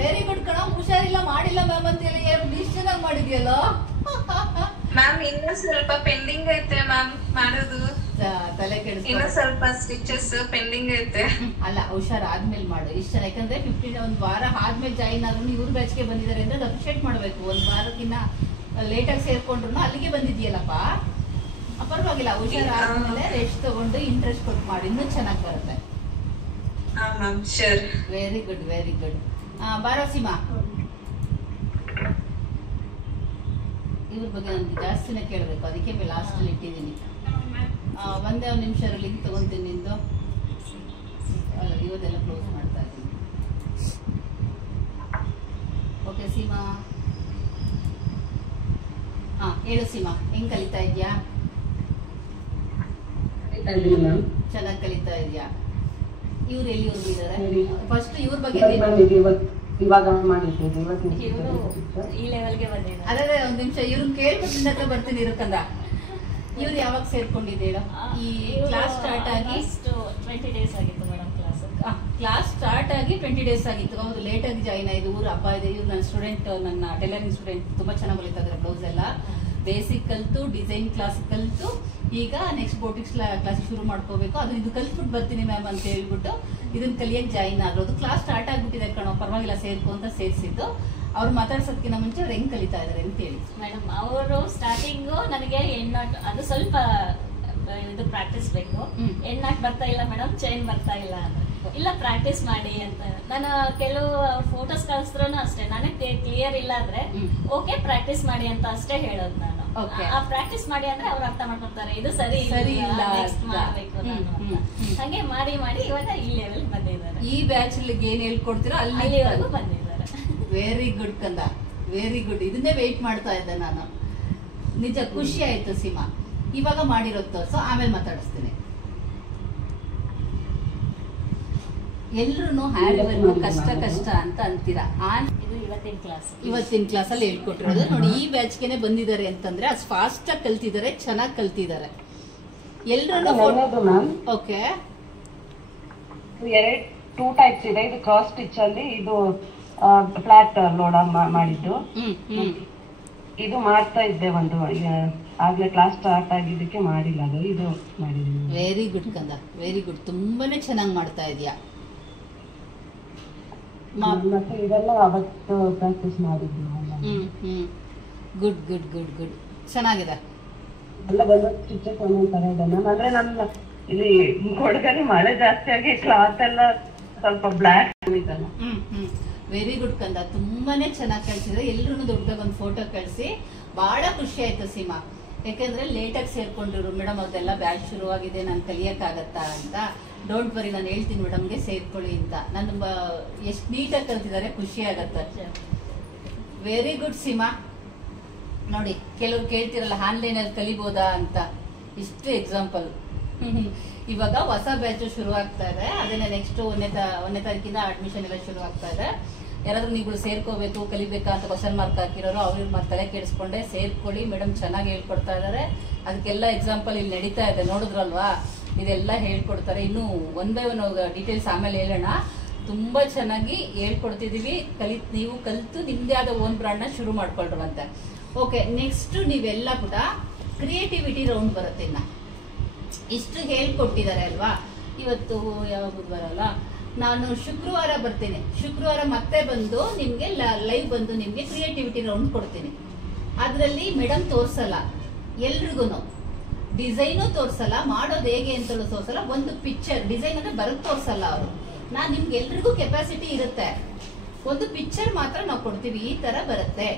ವೆರಿ ಗುಡ್ ಕಣ. ಹುಷಾರಿಲ್ಲ ಮಾಡಿಲ್ಲ ಮ್ಯಾಮ್ ಅಂತ ಹೇಳಿ ಇಷ್ಟು ಚೆನ್ನಾಗಿ ಮಾಡಿದ್ಯಲ್ಲ ಮ್ಯಾಮ್. ಇನ್ನು ಸ್ವಲ್ಪ ಪೆಂಡಿಂಗ್ ಐತೆ ಮ್ಯಾಮ್ ಮಾಡೋದು. ತಲೆ ಕೆಡಿಸ್. ಇನ್ನು ಸ್ವಲ್ಪ ಸ್ಟಿಚಸ್ ಪೆಂಡಿಂಗ್ ಐತೆ. ಅಲ್ಲ, ಹುಷಾರ್ ಆದ್ಮೇಲೆ ಮಾಡು. ಇಷ್ಟ ಯಾಕಂದ್ರೆ 15 ಒಂದು ವಾರ ಆದ್ಮೇಲೆ ಜಾಯಿನ್ ಆದ್ರೂ ಇವ್ರ ಬ್ಯಾಚ್ಗೆ ಬಂದಿದ್ದಾರೆ ಅಂದ್ರೆ ಅಪ್ರಿಶಿಯೇಟ್ ಮಾಡ್ಬೇಕು. ಒಂದ್ ವಾರಕ್ಕಿನ್ನ ಲೇಟಾಗಿ ಸೇರ್ಕೊಂಡ್ರು ಅಲ್ಲಿಗೆ ಬಂದಿದ್ಯಲ್ಲಪ್ಪ. ಪರವಾಗಿಲ್ಲ, ಹುಷಾರಾದ್ಮೇಲೆ ರೆಸ್ಟ್ ತಗೊಂಡು ಇಂಟ್ರೆಸ್ಟ್ ಕೊಟ್ಟು ಮಾಡಿ, ಇನ್ನೂ ಚೆನ್ನಾಗಿ ಬರುತ್ತೆ. Very good very good. ಬಾರೋ ಸೀಮಾ, ಇವ್ರ ಬಗ್ಗೆ ನನ್ಗೆ ಜಾಸ್ತಿನೇ ಕೇಳಬೇಕು, ಅದಕ್ಕೆ ಲಾಸ್ಟ್ ಅಲ್ಲಿ ಇಟ್ಟಿದ್ದೀನಿ. ಒಂದೇ ಒಂದು ನಿಮಿಷ ಲಿಂಕ್ ತಗೊಂತೀನಿ ನಿಂದು. ಇವತ್ತೆಲ್ಲ ಕ್ಲೋಸ್ ಮಾಡ್ತಾ ಇದ್ದೀನಿ. ಓಕೆ ಸೀಮಾ, ಹೇಳು ಸೀಮಾ, ಹೆಂಗ್ ಕಲಿತಾ ಇದ್ಯಾ? ಚೆನ್ನಾಗಿ ಕಲಿತಾ ಇದ್ಯಾ? ಇವ್ರು ಎಲ್ಲಿವರೆಗೂ ಇದ್ದಾರೆ? ಫಸ್ಟ್ ಇವ್ರ ಬಗ್ಗೆ ಈ ಲೆವೆಲ್ಗೆ ಬಂದಿದ್ದಾರೆ. ಅದೇ ಒಂದ್ ನಿಮಿಷ ಇವ್ರನ್ನ ಕೇಳ್ಬಿಟ್ಟು ಬರ್ತೀನಿ ಇರಕಂದ. ಇವ್ರು ಯಾವಾಗ ಸೇರ್ಕೊಂಡಿದ್ದೀರ? ಈ ಕ್ಲಾಸ್ ಸ್ಟಾರ್ಟ್ ಆಗಿ 20 ಡೇಸ್ ಆಗಿತ್ತು ಮೇಡಮ್. ಕ್ಲಾಸ್ ಸ್ಟಾರ್ಟ್ ಆಗಿ 20 ಡೇಸ್ ಆಗಿತ್ತು. ಹೌದು, ಲೇಟ್ ಆಗಿ ಜಾಯಿನ್ ಆಯ್ತು. ಊರು ಹಬ್ಬ ಇದೆ. ಇವ್ರು ನನ್ನ ಸ್ಟೂಡೆಂಟ್, ನನ್ನ ಟೈಲರಿಂಗ್ ಸ್ಟೂಡೆಂಟ್, ತುಂಬಾ ಚೆನ್ನಾಗಿ ಹೊಲಿತಾ ಇದ್ದಾರೆ ಬ್ಲೌಸ್ ಎಲ್ಲ. ಬೇಸಿಕ್ ಕಲ್ತು, ಡಿಸೈನ್ ಕ್ಲಾಸ್ ಕಲ್ತು, ಈಗ ನೆಕ್ಸ್ಟ್ ಬೋಟಿಕ್ಸ್ ಕ್ಲಾಸ್ ಶುರು ಮಾಡ್ಕೋಬೇಕು. ಅದು ಇದು ಕಲ್ತ್ಬಿಟ್ಟು ಬರ್ತೀನಿ ಮ್ಯಾಮ್ ಅಂತ ಹೇಳ್ಬಿಟ್ಟು ಇದನ್ನ ಕಲಿಯಕ್ಕೆ ಜಾಯಿನ್ ಆಗೋದು. ಕ್ಲಾಸ್ ಸ್ಟಾರ್ಟ್ ಆಗ್ಬಿಟ್ಟಿದೆ ಕಣೋ, ಪರವಾಗಿಲ್ಲ ಸೇರ್ಕೊ ಅಂತ ಸೇರಿಸಿದ್ದು. ಅವ್ರು ಮಾತಾಡ್ಸೋದಕ್ಕಿಂತ ಮುಂಚೆ ಅವ್ರು ಹೆಂಗ್ ಕಲಿತಾ ಇದಾರೆ ಅಂತ ಹೇಳಿ. ಮೇಡಮ್, ಅವರು ಸ್ಟಾರ್ಟಿಂಗು ನನಗೆ ಹೆಣ್ಣಾಟ ಅದು ಸ್ವಲ್ಪ ಇದು ಪ್ರಾಕ್ಟೀಸ್ ಬೇಕು. ಹೆಣ್ಣಾಟ ಬರ್ತಾ ಇಲ್ಲ ಮೇಡಮ್, ಚೈನ್ ಬರ್ತಾ ಇಲ್ಲ ಅಂದ್ರೆ ಇಲ್ಲ ಪ್ರಾಕ್ಟೀಸ್ ಮಾಡಿ ಅಂತ. ನಾನು ಕೆಲವು ಫೋಟೋಸ್ ಕಳಿಸ್ರು ಅಷ್ಟೇ, ನನಗೆ ಕ್ಲಿಯರ್ ಇಲ್ಲ ಅಂದ್ರೆ ಓಕೆ ಪ್ರಾಕ್ಟೀಸ್ ಮಾಡಿ ಅಂತ ಅಷ್ಟೇ ಹೇಳೋದು ನಾನು. ಆ ಪ್ರಾಕ್ಟೀಸ್ ಮಾಡಿ ಅಂದ್ರೆ ಅವ್ರು ಅರ್ಥ ಮಾಡ್ಕೊತಾರೆ, ಇದು ಸರಿ ಇಲ್ಲ, ನೆಕ್ಸ್ಟ್ ಮಾಡ್ಬೇಕು ನಾನು ಅಂತ. ಹಾಗೆ ಮಾಡಿ ಮಾಡಿ ಇವಾಗ ಈ ಲೆವೆಲ್ ಬಂದಿದ್ದಾರೆ. ಈ ಬ್ಯಾಚ್ ಏನ್ ಹೇಳ್ಕೊಡ್ತೀರೋ ಅಲ್ಲಿವರೆಗೂ ಬಂದಿದ್ದಾರೆ. ವೆರಿ ಗುಡ್ ಕಂದ, ವೆರಿ ಗುಡ್. ಇದನ್ನೇ ವೇಟ್ ಮಾಡ್ತಾ ಇದ್ದೆ ನಾನು. ನಿಜ ಖುಷಿ ಆಯ್ತು ಸೀಮಾ. ಇವಾಗ ಮಾಡಿರೋದು ತೋರ್ಸು, ಆಮೇಲೆ ಮಾತಾಡಿಸ್ತೀನಿ. ಎಲ್ರು ಹ್ಯಾಂಡ್ ಕಷ್ಟ ಕಷ್ಟ ಅಂತ ಅಂತೀರಾ. ಇದು ಇವತ್ತಿನ ಕ್ಲಾಸ್, ಇವತ್ತಿನ ಕ್ಲಾಸ್ ಅಲ್ಲಿ ಹೇಳ್ಕೊಟ್ಟಿರೋದು ನೋಡಿ. ಈ ಬ್ಯಾಚ್ಗೆನೆ ಬಂದಿದ್ದಾರೆ ಅಂತಂದ್ರೆ ಅಷ್ಟು ಫಾಸ್ಟ್ ಆಗಿ ಕಲ್ತಿದ್ದಾರೆ, ಚೆನ್ನಾಗಿ ಕಲ್ತಿದ್ದಾರೆ ಎಲ್ರು. ಓಕೆ, 2 ಟೈಪ್ಸ್ ಇದೆ. ಇದು ಕ್ರಾಸ್ ಸ್ಟಿಚ್ ಅಲ್ಲಿ, ಇದು ಫ್ಲಾಟ್ ಲೋಡ್ ಮಾಡಿದ್ದು. ಇದು ಮಾಡ್ತಾ ಇದ್ದೆ ಒಂದು, ಆಗ್ಲೇ ಕ್ಲಾಸ್ ಸ್ಟಾರ್ಟ್ ಆಗಿದ್ದಕ್ಕೆ ಮಾಡಿಲ್ಲ, ಅದು ಇದು ಮಾಡಿದ್ದೀನಿ. ವೆರಿ ಗುಡ್ ಕಂದ, ವೆರಿ ಗುಡ್. ತುಂಬಾನೇ ಚೆನ್ನಾಗಿ ಮಾಡ್ತಾ ಇದೀಯಾ. ಮತ್ತೆ ಇದೆಲ್ಲ ಅವತ್ತು ಪ್ರಾಕ್ಟೀಸ್ ಮಾಡಿದ್ವಿ. ಗುಡ್ ಗುಡ್ ಗುಡ್ ಗುಡ್, ಚೆನ್ನಾಗಿದೆ. ಎಲ್ಲ ಬಂದ ಸ್ಟಿಚಸ್ ಒಂದೊಂದ್ ತರ ಇದೆ ಮ್ಯಾಮ್. ಅಂದ್ರೆ ನಮ್ಮ ಇಲ್ಲಿ ಕೊಡಗಲ್ಲಿ ಮಳೆ ಜಾಸ್ತಿ ಆಗಿ ಕ್ಲಾತ್ ಎಲ್ಲ ಸ್ವಲ್ಪ ಬ್ಲಾಕ್ ಇದಲ್ಲ. ವೆರಿ ಗುಡ್ ಕಂದ, ತುಂಬಾನೇ ಚೆನ್ನಾಗಿ ಕಳ್ಸಿದ್ರೆ. ಎಲ್ರು ದೊಡ್ಡದಾಗ ಒಂದು ಫೋಟೋ ಕಳಿಸಿ ಬಹಳ ಖುಷಿ ಆಯ್ತು ಸೀಮಾ. ಯಾಕಂದ್ರೆ ಲೇಟ್ ಆಗಿ ಸೇರ್ಕೊಂಡಿರು ಮೇಡಮ್, ಅದೆಲ್ಲ ಬ್ಯಾಚ್ ಶುರುವಾಗಿದೆ, ನಾನು ಕಲಿಯಕ್ಕಾಗತ್ತಾ ಅಂತ. ಡೋಂಟ್ ವರಿ, ನಾನು ಹೇಳ್ತೀನಿ ಮೇಡಮ್ಗೆ ಸೇರ್ಕೊಳ್ಳಿ ಅಂತ. ನಾನು ಎಷ್ಟು ನೀಟಾಗಿ ಕಲ್ತಿದ್ದಾರೆ, ಖುಷಿ ಆಗತ್ತೆ. Very good Seema. ನೋಡಿ, ಕೆಲವ್ರು ಕೇಳ್ತಿರಲ್ಲ ಆನ್ಲೈನ್ ಅಲ್ಲಿ ಕಲಿಬೋದಾ ಅಂತ, ಇಷ್ಟು ಎಕ್ಸಾಂಪಲ್. ಇವಾಗ ಹೊಸ ಬ್ಯಾಚ್ ಶುರು ಆಗ್ತಾ ಇದೆ. ಅದನ್ನ ನೆಕ್ಸ್ಟ್ 1ನೇ ತಾರೀಕಿಂದ ಅಡ್ಮಿಷನ್ ಎಲ್ಲ ಶುರು ಆಗ್ತಾ ಇದೆ. ಯಾರಾದ್ರೂ ನೀವು ಸೇರ್ಕೋಬೇಕು, ಕಲಿಬೇಕಾ ಅಂತ ಕ್ವಶನ್ ಮಾರ್ಕ್ ಹಾಕಿರೋರು ಅವ್ರಿಗೆ ತಲೆ ಕೆಡಿಸ್ಕೊಂಡೆ ಸೇರ್ಕೊಳ್ಳಿ. ಮೇಡಮ್ ಚೆನ್ನಾಗಿ ಹೇಳ್ಕೊಡ್ತಾ ಇದಾರೆ. ಅದಕ್ಕೆಲ್ಲ ಎಕ್ಸಾಂಪಲ್ ಇಲ್ಲಿ ನಡೀತಾ ಇದೆ, ನೋಡಿದ್ರಲ್ವಾ? ಇದೆಲ್ಲ ಹೇಳ್ಕೊಡ್ತಾರೆ. ಇನ್ನು 1 by 1 ಡೀಟೇಲ್ಸ್ ಆಮೇಲೆ ಹೇಳೋಣ. ತುಂಬಾ ಚೆನ್ನಾಗಿ ಹೇಳ್ಕೊಡ್ತಿದೀವಿ. ನೀವು ಕಲಿತು ನಿಮ್ದೇ ಆದ ಓನ್ ಬ್ರಾಂಡ್ ನ ಶುರು ಮಾಡ್ಕೊಳ್ರಂತೆ. ಓಕೆ, ನೆಕ್ಸ್ಟ್ ನೀವೆಲ್ಲ ಕೂಡ ಕ್ರಿಯೇಟಿವಿಟಿ ರೌಂಡ್ ಬರುತ್ತೆ. ಇಷ್ಟು ಹೇಳ್ಕೊಟ್ಟಿದ್ದಾರೆ ಅಲ್ವಾ? ಇವತ್ತು ಯಾವ ಬುಧವಾರ ಅಲ್ಲ, ನಾನು ಶುಕ್ರವಾರ ಬರ್ತೇನೆ. ಶುಕ್ರವಾರ ಮತ್ತೆ ಬಂದು ನಿಮ್ಗೆ ಲೈವ್ ಬಂದು ನಿಮ್ಗೆ ಕ್ರಿಯೇಟಿವಿಟಿ ರೌಂಡ್ ಕೊಡ್ತೀನಿ. ಅದ್ರಲ್ಲಿ ಮೇಡಮ್ ತೋರ್ಸಲ್ಲ, ಎಲ್ರಿಗೂ ಡಿಸೈನು ತೋರ್ಸಲ್ಲ, ಮಾಡೋದು ಹೇಗೆ ಅಂತ ತೋರ್ಸಲ್ಲ. ಒಂದು ಪಿಕ್ಚರ್ ಡಿಸೈನ್ ಅಂದ್ರೆ ಬರಕ್ ತೋರ್ಸಲ್ಲ ಅವರು. ನಿಮ್ಗೆ ಎಲ್ರಿಗೂ ಕೆಪಾಸಿಟಿ ಇರುತ್ತೆ. ಒಂದು ಪಿಕ್ಚರ್ ಮಾತ್ರ ನಾವು ಕೊಡ್ತೀವಿ, ಈ ತರ ಬರುತ್ತೆ,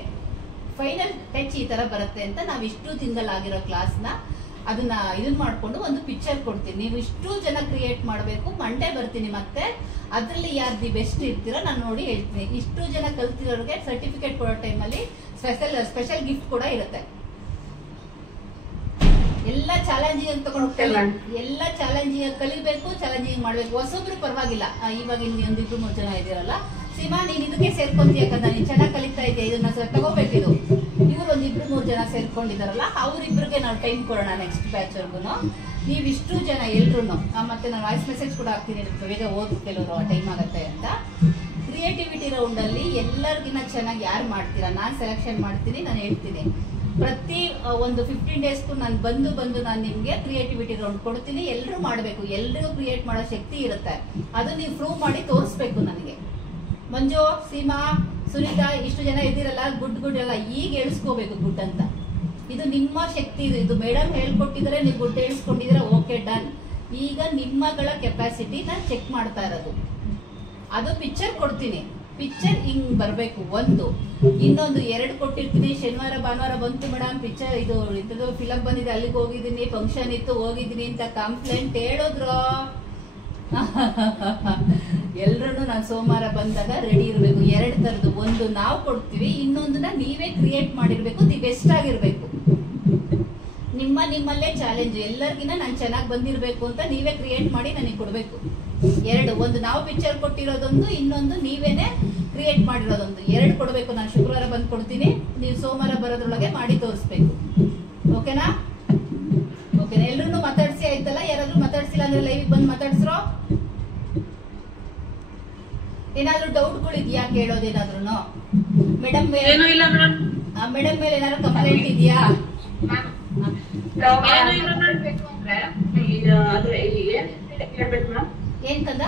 ಫೈನಲ್ ಟಚ್ ಈ ತರ ಬರುತ್ತೆ ಅಂತ. ನಾವು ಇಷ್ಟು ತಿಂಗಳಾಗಿರೋ ಕ್ಲಾಸ್ನ ಅದನ್ನ ಇದನ್ ಮಾಡ್ಕೊಂಡು ಒಂದು ಪಿಕ್ಚರ್ ಕೊಡ್ತೀನಿ. ನೀವು ಇಷ್ಟು ಜನ ಕ್ರಿಯೇಟ್ ಮಾಡಬೇಕು. ಮಂಡೇ ಬರ್ತೀನಿ ಮತ್ತೆ. ಅದ್ರಲ್ಲಿ ಯಾರು ದಿ ಬೆಸ್ಟ್ ಇರ್ತೀರೋ ನಾನು ನೋಡಿ ಹೇಳ್ತೀನಿ. ಇಷ್ಟು ಜನ ಕಲ್ತಿರೋರಿಗೆ ಸರ್ಟಿಫಿಕೇಟ್ ಕೊಡೋ ಟೈಮಲ್ಲಿ ಸ್ಪೆಷಲ್ ಗಿಫ್ಟ್ ಕೂಡ ಇರುತ್ತೆ. ಎಲ್ಲ ಚಾಲೆಂಜಿಂಗ್ ತಗೊಂಡು ಎಲ್ಲ ಚಾಲೆಂಜಿಂಗ್ ಕಲಿಬೇಕು, ಚಾಲೆಂಜಿಂಗ್ ಮಾಡ್ಬೇಕು. ಹೊಸಬ್ರು ಪರವಾಗಿಲ್ಲ, ಇವಾಗ ಇಲ್ಲಿ 1-2-3 ಜನ ಇದ್ದೀರಲ್ಲ. ಸೀಮಾ, ನೀನ್ ಇದಕ್ಕೆ ಸೇರ್ಕೊಂತೀಯ ಯಾಕಂದ್ರೆ ನೀನ್ ಚೆನ್ನಾಗಿ ಕಲಿತಾ ಇದೆಯಾ, ಇದನ್ನ ತಗೋಬೇಕಿದು. ಇವ್ರು 1-2-3 ಜನ ಸೇರ್ಕೊಂಡಿದಾರಲ್ಲ, ಅವ್ರಿಬ್ರಿಗೆ ನಾವು ಟೈಮ್ ಕೊಡೋಣ ನೆಕ್ಸ್ಟ್ ಬ್ಯಾಚ್ ವರ್ಗು. ನೀವ್ ಇಷ್ಟು ಜನ ಎಲ್ರು ಮತ್ತೆ ನಾನು ವಾಯ್ಸ್ ಮೆಸೇಜ್ ಕೂಡ ಹಾಕ್ತೀನಿ, ಬೇಗ ಓದು, ಕೆಲವರು ಟೈಮ್ ಆಗತ್ತೆ ಅಂತ. ಕ್ರಿಯೇಟಿವಿಟಿ ರೌಂಡ್ ಅಲ್ಲಿ ಎಲ್ಲರಿಗಿನ್ನ ಚೆನ್ನಾಗಿ ಯಾರು ಮಾಡ್ತೀರಾ ನಾನು ಸೆಲೆಕ್ಷನ್ ಮಾಡ್ತೀನಿ. ನಾನು ಹೇಳ್ತೀನಿ ಪ್ರತಿ ಒಂದು 15 ಡೇಸ್ಗೂ ನಾನು ಬಂದು ನಾನು ನಿಮ್ಗೆ ಕ್ರಿಯೇಟಿವಿಟಿ ರೌಂಡ್ ಕೊಡ್ತೀನಿ. ಎಲ್ಲರೂ ಮಾಡಬೇಕು, ಎಲ್ರಿಗೂ ಕ್ರಿಯೇಟ್ ಮಾಡೋ ಶಕ್ತಿ ಇರುತ್ತೆ. ಅದು ನೀವು ಪ್ರೂವ್ ಮಾಡಿ ತೋರಿಸ್ಬೇಕು ನನಗೆ. ಮಂಜು, ಸೀಮಾ, ಸುನೀತಾ, ಇಷ್ಟು ಜನ ಇದ್ದೀರಲ್ಲ, ಗುಡ್ ಎಲ್ಲ ಈಗ ಎಳಿಸ್ಕೋಬೇಕು ಗುಡ್ ಅಂತ. ಇದು ನಿಮ್ಮ ಶಕ್ತಿ. ಇದು ಮೇಡಮ್ ಹೇಳ್ಕೊಟ್ಟಿದ್ರೆ ನೀವು ಗುಡ್ ಎಳಿಸ್ಕೊಂಡಿದ್ರೆ ಓಕೆ ಡನ್. ಈಗ ನಿಮ್ಮಗಳ ಕೆಪಾಸಿಟಿ ನಾನು ಚೆಕ್ ಮಾಡ್ತಾ ಇರೋದು. ಅದು ಪಿಕ್ಚರ್ ಕೊಡ್ತೀನಿ, ಪಿಕ್ಚರ್ ಹಿಂಗ್ ಬರ್ಬೇಕು ಒಂದು. ಇನ್ನೊಂದು 2 ಕೊಟ್ಟಿರ್ತೀನಿ, ಶನಿವಾರ ಭಾನುವಾರ ಬಂತು ಮೇಡಮ್ ಪಿಕ್ಚರ್ ಇದು ಇಂಥದ್ದು ಫಿಲಂ ಬಂದಿದೆ, ಅಲ್ಲಿಗೆ ಹೋಗಿದ್ದೀನಿ, ಫಂಕ್ಷನ್ ಇತ್ತು ಹೋಗಿದ್ದೀನಿ ಅಂತ ಕಂಪ್ಲೇಂಟ್ ಹೇಳಿದ್ರು. ಎಲ್ರು ನಾನು ಸೋಮವಾರ ಬಂದಾಗ ರೆಡಿ ಇರಬೇಕು. 2 ತರದ್ದು, ಒಂದು ನಾವು ಕೊಡ್ತೀವಿ, ಇನ್ನೊಂದನ್ನ ನೀವೇ ಕ್ರಿಯೇಟ್ ಮಾಡಿರ್ಬೇಕು, ದಿ ಬೆಸ್ಟ್ ಆಗಿರ್ಬೇಕು. ನಿಮ್ಮಲ್ಲೇ ಚಾಲೆಂಜ್, ಎಲ್ಲರಿಗಿನ ನಾನು ಚೆನ್ನಾಗಿ ಬಂದಿರಬೇಕು ಅಂತ ನೀವೇ ಕ್ರಿಯೇಟ್ ಮಾಡಿ ನನಗೆ ಕೊಡಬೇಕು. 2, ಒಂದು ನಾವು ಪಿಕ್ಚರ್ ಕೊಟ್ಟಿರೋದೊಂದು, ಇನ್ನೊಂದು ನೀವೇನೆ ಕ್ರಿಯೇಟ್ ಮಾಡಿರೋದೊಂದು. 2 ಕೊಡಬೇಕು. ನಾನು ಶುಕ್ರವಾರ ಬಂದು ಕೊಡ್ತೀನಿ, ನೀವು ಸೋಮವಾರ ಬರೋದ್ರೊಳಗೆ ಮಾಡಿ ತೋರಿಸ್ಬೇಕು. ಓಕೆನಾ? ಓಕೆನಾ? ಎಲ್ರು ಮಾತಾಡ್ಸಿ ಆಯ್ತಲ್ಲ? ಯಾರಾದ್ರೂ ಮಾತಾಡ್ಸಿಲ್ಲ ಅಂದ್ರೆ ಲೈವ್ ಬಂದು ಮಾತಾಡ್ಸ್ರೋ. ಏನಾದ್ರೂ ಡೌಟ್ಗಳು ಇದೆಯಾ ಕೇಳೋದೇನಾದ್ರೂ? ಮೇಡಮ್ ಏನೂ ಇಲ್ಲ ಮೇಡಮ್. ಮೇಡಮ್ ಮೇಲೆ ಏನಾದ್ರು ಕಂಪ್ಲೇಂಟ್ ಇದೆಯಾ? ಏನ್ ಕಂದ?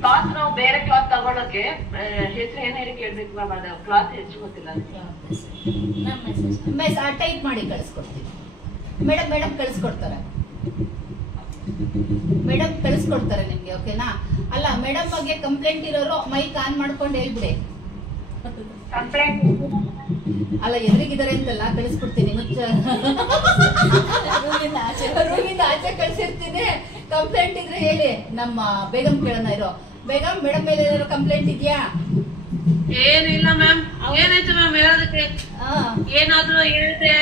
ಕ್ಲಾತ್ ನಾವು ಬೇರೆ ಕ್ಲಾತ್ ತಗೊಳಕ್ಕೆ ಹೆಸರು ಏನ್ ಹೇಳಿ ಕೇಳ್ಬೇಕು ಮ್ಯಾಮ್. ಅದು ಕ್ಲಾತ್ ಹೆಚ್ಚು ಗೊತ್ತಿಲ್ಲ. ಟೈಪ್ ಮಾಡಿ ಕಳಿಸ್ಕೊಡ್ತೀವಿ. ಮೇಡಮ್ ಕಳಿಸ್ಕೊಡ್ತಾರೆ. ಮೇಡಮ್ ಕಳಿಸ್ಕೊಡ್ತಾರೆ ನಿಮ್ಗೆ. ಓಕೆನಾ? ಅಲ್ಲ, ಮೇಡಮ್ ಬಗ್ಗೆ ಕಂಪ್ಲೇಂಟ್ ಇರೋರು ಮೈಕ್ ಆನ್ ಮಾಡ್ಕೊಂಡು ಹೇಳ್ಬಿಡಿ. ಅಲ್ಲ, ಎದುರಿಗಿದ್ದಾರೆ ಅಂತಲ್ಲ, ಕಳಿಸ್ಕೊಡ್ತೀನಿ. ರೂಮಿಂದ ಆಚೆ ಕಳ್ಸಿರ್ತೀನಿ. ಕಂಪ್ಲೇಂಟ್ ಇದ್ರೆ ಹೇಳಿ, ನಮ್ಮ ಬೇಗಂ ಕೇಳೋಣ ಇರೋ. ಬೇಗಂ, ಮೇಡಮ್ ಮೇಲೆ ಏನಾದ್ರು ಕಂಪ್ಲೇಂಟ್ ಇದೆಯಾ? ಏನಿಲ್ಲ ಮ್ಯಾಮ್. ಏನಾಯ್ತು ಮ್ಯಾಮ್ ಹೇಳೋದಕ್ಕೆ? ಏನಾದ್ರು ಹೇಳಿದ್ರೆ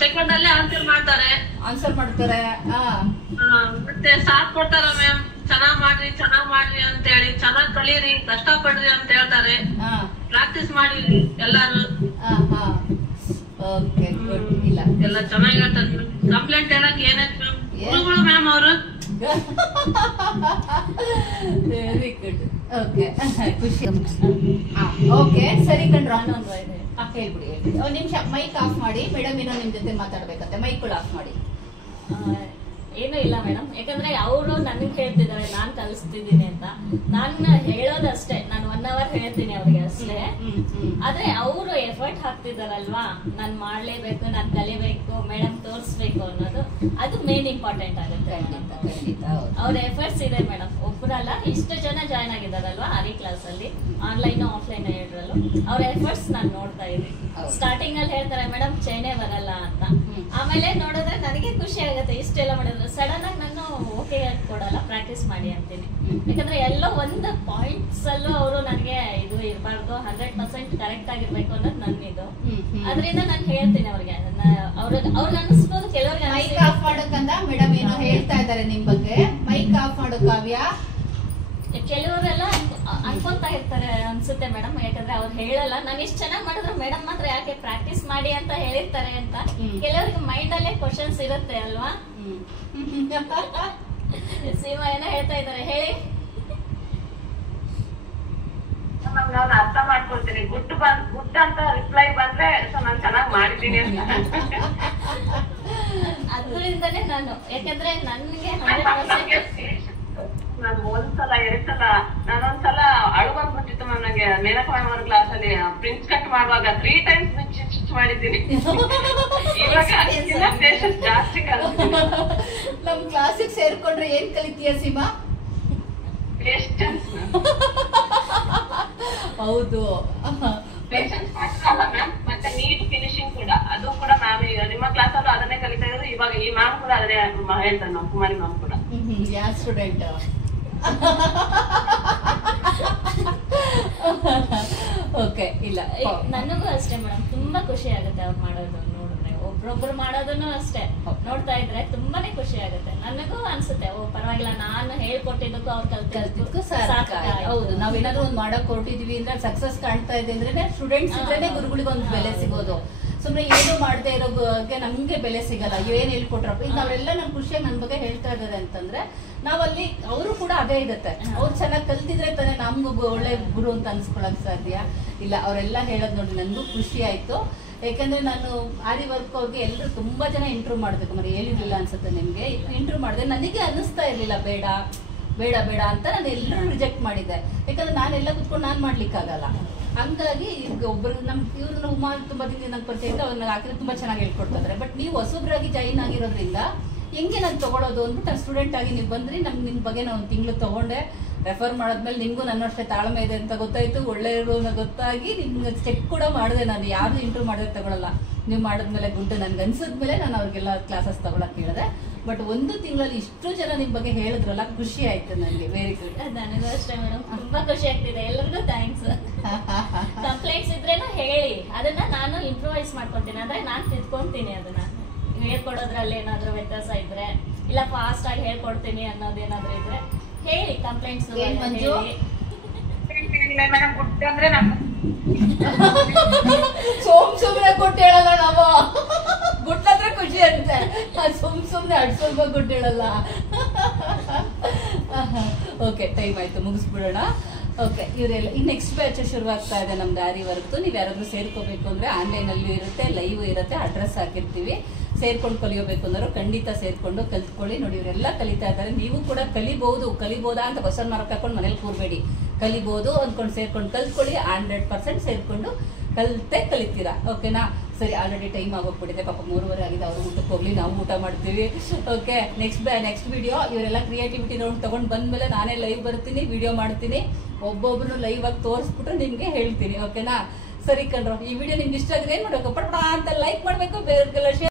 ಸೆಕೆಂಡ್ ಅಲ್ಲೇ ಆನ್ಸರ್ ಮಾಡ್ತಾರೆ. ಮತ್ತೆ ಸಾಥ್ ಕೊಡ್ತಾರ ಮ್ಯಾಮ್. ಚೆನ್ನಾಗ್ ಮಾಡ್ರಿ ಅಂತ ಹೇಳಿ, ಚೆನ್ನಾಗ್ ಕಲೀರಿ, ಕಷ್ಟ ಪಡ್ರಿ ಅಂತ ಹೇಳ್ತಾರೆ. ಪ್ರಾಕ್ಟೀಸ್ ಮಾಡಿ ಎಲ್ಲಾರು. ಎಲ್ಲ ಚೆನ್ನಾಗಿ ಹೇಳ್ತಾರೆ. ಕಂಪ್ಲೇಂಟ್ ಹೇಳಕ್ ಏನಾಯ್ತು ಮ್ಯಾಮ್? ಗುರುಗಳು ಮ್ಯಾಮ್ ಅವರು. Very good. ಓಕೆ, ಖುಷಿ. ಓಕೆ, ಸರಿ ಕಣ್ರು. ಹೇಳ್ಬಿಡಿ. ಒಂದ್ ನಿಮಿಷ ಮೈಕ್ ಆಫ್ ಮಾಡಿ. ಮೇಡಮ್ ಏನೋ ನಿಮ್ ಜೊತೆ ಮಾತಾಡ್ಬೇಕಂತೆ. ಮೈಕ್ಗಳು ಆಫ್ ಮಾಡಿ. ಏನೂ ಇಲ್ಲ ಮೇಡಮ್, ಯಾಕಂದ್ರೆ ಅವರು ನನಗೆ ಹೇಳ್ತಿದ್ದಾರೆ ನಾನ್ ಕಲಿಸ್ತಿದ್ದೀನಿ ಅಂತ. ನಾನು ಹೇಳೋದಷ್ಟೇ, ನಾನು 1 hour ಹೇಳ್ತೀನಿ ಅವ್ರಿಗೆ ಅಷ್ಟೇ. ಆದ್ರೆ ಅವರು ಎಫರ್ಟ್ ಹಾಕ್ತಿದಾರಲ್ವಾ, ನಾನ್ ಮಾಡ್ಲೇಬೇಕು, ನಾನ್ ಕಲಿಬೇಕು, ಮೇಡಮ್ ತೋರಿಸ್ಬೇಕು ಅನ್ನೋದು, ಅದು ಮೇನ್ ಇಂಪಾರ್ಟೆಂಟ್ ಆಗುತ್ತೆ. ಅವ್ರ ಎಫರ್ಟ್ಸ್ ಇದೆ ಮೇಡಮ್. ಒಬ್ಬರಲ್ಲ, ಇಷ್ಟು ಜನ ಜಾಯ್ನ್ ಆಗಿದಾರಲ್ವಾ ಆರಿ ಕ್ಲಾಸ್ ಅಲ್ಲಿ, ಆನ್ಲೈನ್ ಆಫ್ಲೈನ್ ಎರಡರಲ್ಲೂ. ಅವ್ರ ಎಫರ್ಟ್ಸ್ ನಾನು ನೋಡ್ತಾ ಇದ್ದೀನಿ. ಸ್ಟಾರ್ಟಿಂಗ್ ಅಲ್ಲಿ ಹೇಳ್ತಾರೆ ಮೇಡಮ್ ಚೈನೆ ಬರಲ್ಲ ಅಂತ, ಆಮೇಲೆ ನೋಡಿದ್ರೆ ನನಗೆ ಖುಷಿ ಆಗುತ್ತೆ. ಇಷ್ಟೆಲ್ಲ ಮಾಡಿದ್ರೆ ಸಡನ್ ಆಗಿ ನಾನು ಓಕೆ ಕೊಡಲ್ಲ, ಪ್ರಾಕ್ಟೀಸ್ ಮಾಡಿ ಅಂತೀನಿ. ಯಾಕಂದ್ರೆ ಎಲ್ಲೋ ಒಂದು ಪಾಯಿಂಟ್ಸ್ ಅಲ್ಲೂ ಅವರು ನನಗೆ ಇದು ಇರಬಾರ್ದು, 100% ಕರೆಕ್ಟ್ ಆಗಿರ್ಬೇಕು ಅನ್ನೋದು ನನ್ನಿದು. ಅದರಿಂದ ನಾನು ಹೇಳ್ತೀನಿ ಅವ್ರಿಗೆ. ಅವ್ರಿಗೆ ಅನಿಸ್ಬೋದು, ಕೆಲವ್ರಿಗೆ ಮೈಕ್ ಆಫ್ ಮಾಡೋಕಂದ ಮೇಡಮ್ ಏನೋ ಹೇಳ್ತಾ ಇದಾರೆ ನಿಮ್ ಬಗ್ಗೆ. ಮೈಕ್ ಆಫ್ ಮಾಡೋ ಕಾವ್ಯ. ಕೆಲವರೆಲ್ಲ ಅನ್ಕೊಂತಾ ಇರ್ತಾರೆ ಅನ್ಸುತ್ತೆ ಮೇಡಮ್, ಯಾಕಂದ್ರೆ ಅವ್ರು ಹೇಳಲ್ಲ. ನಾನು ಇಷ್ಟು ಚೆನ್ನಾಗಿ ಮಾಡಿದ್ರು ಮೇಡಮ್ ಮಾತ್ರ ಯಾಕೆ ಪ್ರಾಕ್ಟೀಸ್ ಮಾಡಿ ಅಂತ ಹೇಳಿರ್ತಾರೆ ಅಂತ. ಕೆಲವರಿಗೆ ಮೈಂಡ್ ಅಲ್ಲೇ ಕ್ವಶನ್ಸ್ ಇರುತ್ತೆ ಅಲ್ವಾ. ಸೀಮಾ ಏನೋ ಹೇಳ್ತಾ ಇದ್ದಾರೆ, ಹೇಳಿ. ನಾನು ಅರ್ಥ ಮಾಡ್ಕೊಳ್ತೀನಿ. ಗುಡ್ ಅಂತ ರಿಪ್ಲೈ ಬಂದ್ರೆ ನಾನು ಚೆನ್ನಾಗಿ ಮಾಡಿದ್ದೀನಿ ಅಂತ. ಅದರಿಂದನೇ ನಾನು, ಯಾಕಂದ್ರೆ ನನ್ಗೆ 100% ನಾನು 1 ಸಲ 2 ಸಲ ನಾನೊಂದ್ಸಲ ಅಳುಗೊಂಡ್ಬಿಟ್ಟಿತ್ತು ಮ್ಯಾಮ್. ನಂಗೆ ಮೇನಕ ಮ್ಯಾಮ್ ಅವ್ರ ಕ್ಲಾಸ್ ಅಲ್ಲಿ ಪ್ರಿನ್ಸ್ ಕಟ್ ಮಾಡುವಾಗ 3 times ಸ್ಟಿಚ್ ಮಾಡಿದ್ದೀನಿ. ಇವಾಗ ಪೇಷನ್ಸ್ ಜಾಸ್ತಿ ಕಲಿತೀನಿ. ನಮ್ ಕ್ಲಾಸಿಗೆ ಸೇರ್ಕೊಂಡ್ರೆ ಏನ್ ಕಲಿತೀಯ ಸೀಮಾ? ಪೇಷನ್ಸ್. ಹೌದು, ಪೇಷನ್ಸ್ ಮಾತ್ರ ಮ್ಯಾಮ್, ಮತ್ತೆ ನೀಟ್ ಫಿನಿಶಿಂಗ್ ಕೂಡ. ಅದು ಕೂಡ ಮ್ಯಾಮ್ ನಿಮ್ಮ ಕ್ಲಾಸ್ ಅಲ್ಲೂ ಅದನ್ನೇ ಕಲಿತಾ ಇದ್ರು. ಇವಾಗ ಈ ಮ್ಯಾಮ್ ಕೂಡ ಅದನ್ನೇ ಹೇಳ್ತಾರೆ, ನಾವು ಕುಮಾರಿ ಮ್ಯಾಮ್ ಕೂಡ. ಯಾವ ಸ್ಟೂಡೆಂಟ್? ಓಕೆ, ಇಲ್ಲ ನನಗೂ ಅಷ್ಟೇ ಮೇಡಮ್, ತುಂಬಾ ಖುಷಿ ಆಗುತ್ತೆ ಅವ್ರು ಮಾಡೋದು ನೋಡಿದ್ರೆ. ಒಬ್ರೊಬ್ರು ಮಾಡೋದನ್ನು ಅಷ್ಟೇ ನೋಡ್ತಾ ಇದ್ರೆ ತುಂಬಾನೇ ಖುಷಿ ಆಗುತ್ತೆ. ನನಗೂ ಅನ್ಸುತ್ತೆ, ಓ ಪರವಾಗಿಲ್ಲ, ನಾನು ಹೇಳ್ಕೊಟ್ಟಿದ್ದಕ್ಕೂ ಅವ್ರು ಕಲ್ತಿದ್ದಕ್ಕೂ ಸಾರ್ಥಕ. ಹೌದು, ನಾವೇನಾದ್ರೂ ಒಂದ್ ಮಾಡಕ್ ಹೊರಟಿದ್ವಿ ಅಂದ್ರೆ ಸಕ್ಸಸ್ ಕಾಣ್ತಾ ಇದೆ ಅಂದ್ರೆ ಸ್ಟೂಡೆಂಟ್ಸ್ ಇದ್ರೇನೆ ಗುರುಗಳಿಗೆ ಒಂದು ಬೆಲೆ ಸಿಗೋದು. ಸುಮ್ನೆ ಏನು ಮಾಡದೆ ಇರೋಗೆ ನಮ್ಗೆ ಬೆಲೆ ಸಿಗಲ್ಲ. ಏನ್ ಹೇಳ್ಕೊಟ್ರಪ್ಪ, ಈಗ ನಾವೆಲ್ಲ ನಮ್ ಖುಷಿಯಾಗಿ ನನ್ ಬಗ್ಗೆ ಹೇಳ್ತಾ ಇದಾರೆ ಅಂತಂದ್ರೆ ನಾವಲ್ಲಿ ಅವರು ಕೂಡ ಅದೇ ಇರುತ್ತೆ. ಅವ್ರು ಚೆನ್ನಾಗಿ ಕಲ್ತಿದ್ರೆ ತಾನೇ ನಮ್ಗೂ ಒಳ್ಳೆ ಗುರು ಅಂತ ಅನ್ಸ್ಕೊಳಕ್ ಸಾಧ್ಯ. ಇಲ್ಲ, ಅವರೆಲ್ಲ ಹೇಳೋದ್ ನೋಡಿ ನನ್ಗೂ ಖುಷಿ ಆಯ್ತು. ಯಾಕಂದ್ರೆ ನಾನು ಆರಿ ವರ್ಕ್ ಅವ್ರಿಗೆ ಎಲ್ಲರೂ ತುಂಬಾ ಜನ ಇಂಟ್ರೂ ಮಾಡ್ಬೇಕು, మరి ಹೇಳಿರ್ಲಿಲ್ಲ ಅನ್ಸುತ್ತೆ ನಿಮ್ಗೆ. ಇಂಟ್ರೂ ಮಾಡಿದೆ, ನನಗೆ ಅನ್ನಿಸ್ತಾ ಇರ್ಲಿಲ್ಲ ಬೇಡ ಬೇಡ ಬೇಡ ಅಂತ. ನಾನು ಎಲ್ಲರೂ ರಿಜೆಕ್ಟ್ ಮಾಡಿದ್ದೆ, ಯಾಕಂದ್ರೆ ನಾನೆಲ್ಲ ಕುತ್ಕೊಂಡು ನಾನ್ ಮಾಡ್ಲಿಕ್ಕಾಗಲ್ಲ. ಹಂಗಾಗಿ ಈಗ ಒಬ್ರು ಇವ್ರನ್ನ ಉಮಾ ತುಂಬಾ ದಿನ ನಂಗೆ ಪರಿಚಯ ಇದ್ದು ಅವ್ರನ್ನ ಹಾಕಿದ್ರೆ ತುಂಬಾ ಚೆನ್ನಾಗಿ ಹೇಳ್ಕೊಡ್ತಾರೆ. ಬಟ್ ನೀವು ಹೊಸಬ್ರಾಗಿ ಜಾಯಿನ್ ಆಗಿರೋದ್ರಿಂದ ಹೆಂಗೆ ನಾನು ತಗೊಳ್ಳೋದು ಅಂದ್ಬಿಟ್ಟು ನಾನು ಸ್ಟೂಡೆಂಟ್ ಆಗಿ ನೀವು ಬಂದ್ರಿ, ನಿಮ್ ಬಗ್ಗೆ ನಾನು 1 ತಿಂಗಳು ತಗೊಂಡೆ. ರೆಫರ್ ಮಾಡಾದ್ಮೇಲೆ ನಿಮ್ಗೂ ನನ್ನಷ್ಟೇ ತಾಳ್ಮೆ ಇದೆ ಅಂತ ಗೊತ್ತಾಯ್ತು, ಒಳ್ಳೆಯವರು ಗೊತ್ತಾಗಿ ನಿಮ್ಗೆ ಚೆಕ್ ಕೂಡ ಮಾಡಿದೆ. ನಾನು ಯಾರು ಇಂಟರ್ವ್ಯೂ ಮಾಡಿದ್ರೆ ತಗೊಳಲ್ಲ, ನೀವು ಮಾಡಿದ್ಮೇಲೆ ಗುಡ್ ನನ್ಗೆ ಅನ್ಸಿದ್ಮೇಲೆ ನಾನು ಅವ್ರಿಗೆಲ್ಲ ಕ್ಲಾಸಸ್ ತಗೊಳಕ್ ಹೇಳಿದೆ. ಬಟ್ 1 ತಿಂಗಳಲ್ಲಿ ಇಷ್ಟು ಜನ ನಿಮ್ ಬಗ್ಗೆ ಹೇಳಿದ್ರಲ್ಲ, ಖುಷಿ ಆಯ್ತು ನನಗೆ. Very good. ನನಗೂ ಅಷ್ಟೇ ಮೇಡಮ್, ತುಂಬಾ ಖುಷಿ ಆಗ್ತಿದೆ. ಎಲ್ಲರಿಗೂ ಥ್ಯಾಂಕ್ಸ್. ಕಂಪ್ಲೇಂಟ್ಸ್ ಇದ್ರೇನು ಹೇಳಿ, ಅದನ್ನ ನಾನು ಇಂಪ್ರೂವೈಸ್ ಮಾಡ್ಕೊತೀನಿ. ಅಂದ್ರೆ ನಾನು ತಿದ್ಕೊಂತೀನಿ, ಅದನ್ನ ಹೇಳ್ಕೊಡೋದ್ರಲ್ಲಿ ಏನಾದ್ರು ವ್ಯತ್ಯಾಸ ಇದ್ರೆ, ಇಲ್ಲ ಫಾಸ್ಟ್ ಆಗಿ ಹೇಳ್ಕೊಡ್ತೀನಿ ಅನ್ನೋದೇನಾದ್ರು ಇದ್ರೆ ಹೇಳಿ. ಕಂಪ್ಲೇಂಟ್ಸ್ ಮೇಡಮ್ ಗುಡ್ ಅಂದ್ರೆ ನಮ್ಮ ಸುಮ್ನೆ ಕೊಟ್ಟು ಹೇಳಲ್ಲ ನಾವು, ಗುಡ್ಲಾದ್ರೆ ಖುಷಿ ಅಂತೆ, ಸುಮ್ನೆ ಅಡ್ಸೋಲ್ಬ ಗುಡ್ ಹೇಳಲ್ಲ. ಓಕೆ, ಟೈಮ್ ಆಯ್ತು, ಮುಗಿಸ್ಬಿಡೋಣ. ಓಕೆ, ಇವರೆಲ್ಲ ಈ ನೆಕ್ಸ್ಟ್ ಬ್ಯಾಚ್ ಶುರುವಾಗ್ತಾ ಇದೆ ನಮ್ದು ಆರಿ ವರ್ಕ್. ನೀವು ಯಾರಾದ್ರೂ ಸೇರ್ಕೋಬೇಕು ಅಂದ್ರೆ ಆನ್ಲೈನ್ ಅಲ್ಲೂ ಇರುತ್ತೆ, ಲೈವ್ ಇರುತ್ತೆ, ಅಡ್ರೆಸ್ ಹಾಕಿರ್ತೀವಿ. ಸೇರ್ಕೊಂಡು ಕಲಿಯೋಬೇಕು ಅಂದ್ರೆ ಖಂಡಿತ ಸೇರ್ಕೊಂಡು ಕಲ್ತ್ಕೊಳ್ಳಿ. ನೋಡಿ, ಇವರೆಲ್ಲ ಕಲಿತಾ ಇದ್ದಾರೆ, ನೀವು ಕೂಡ ಕಲಿಬಹುದಾ ಅಂತ ಕ್ವಶನ್ ಮಾರ್ಕ್ ಹಾಕೊಂಡು ಮನೇಲಿ ಕೂರ್ಬೇಡಿ. ಕಲಿಬಹುದು ಅಂದ್ಕೊಂಡು ಸೇರ್ಕೊಂಡು ಕಲ್ತ್ಕೊಳ್ಳಿ. 100% ಸೇರ್ಕೊಂಡು ಕಲಿತೀರಾ. ಓಕೆನಾ? ಸರಿ, ಆಲ್ರೆಡಿ ಟೈಮ್ ಆಗೋಗ್ಬಿಟ್ಟಿದೆ. ಪಾಪ 3:30 ಆಗಿದೆ. ಅವರು ಊಟಕ್ಕೆ ಹೋಗ್ಲಿ, ನಾವು ಊಟ ಮಾಡ್ತೀವಿ. ಓಕೆ, ನೆಕ್ಸ್ಟ್ ವಿಡಿಯೋ ಇವರೆಲ್ಲ ಕ್ರಿಯೇಟಿವಿಟಿ ರೌಂಡ್ ತಗೊಂಡು ಬಂದ್ಮೇಲೆ ನಾನೇ ಲೈವ್ ಬರ್ತೀನಿ, ವಿಡಿಯೋ ಮಾಡ್ತೀನಿ. ಒಬ್ಬೊಬ್ರು ಲೈವ್ ಆಗಿ ತೋರಿಸ್ಬಿಟ್ಟು ನಿಮ್ಗೆ ಹೇಳ್ತೀನಿ. ಓಕೆನಾ? ಸರಿ ಕಣ್ರು, ಈ ವಿಡಿಯೋ ನಿಮ್ಗೆ ಇಷ್ಟ ಆಗಿದೆ ಏನ್ ಮಾಡ್ಬೇಕು, ಪಟ್ ಅಂತ ಲೈಕ್ ಮಾಡ್ಬೇಕು, ಬೇರೆ ಶೇರ್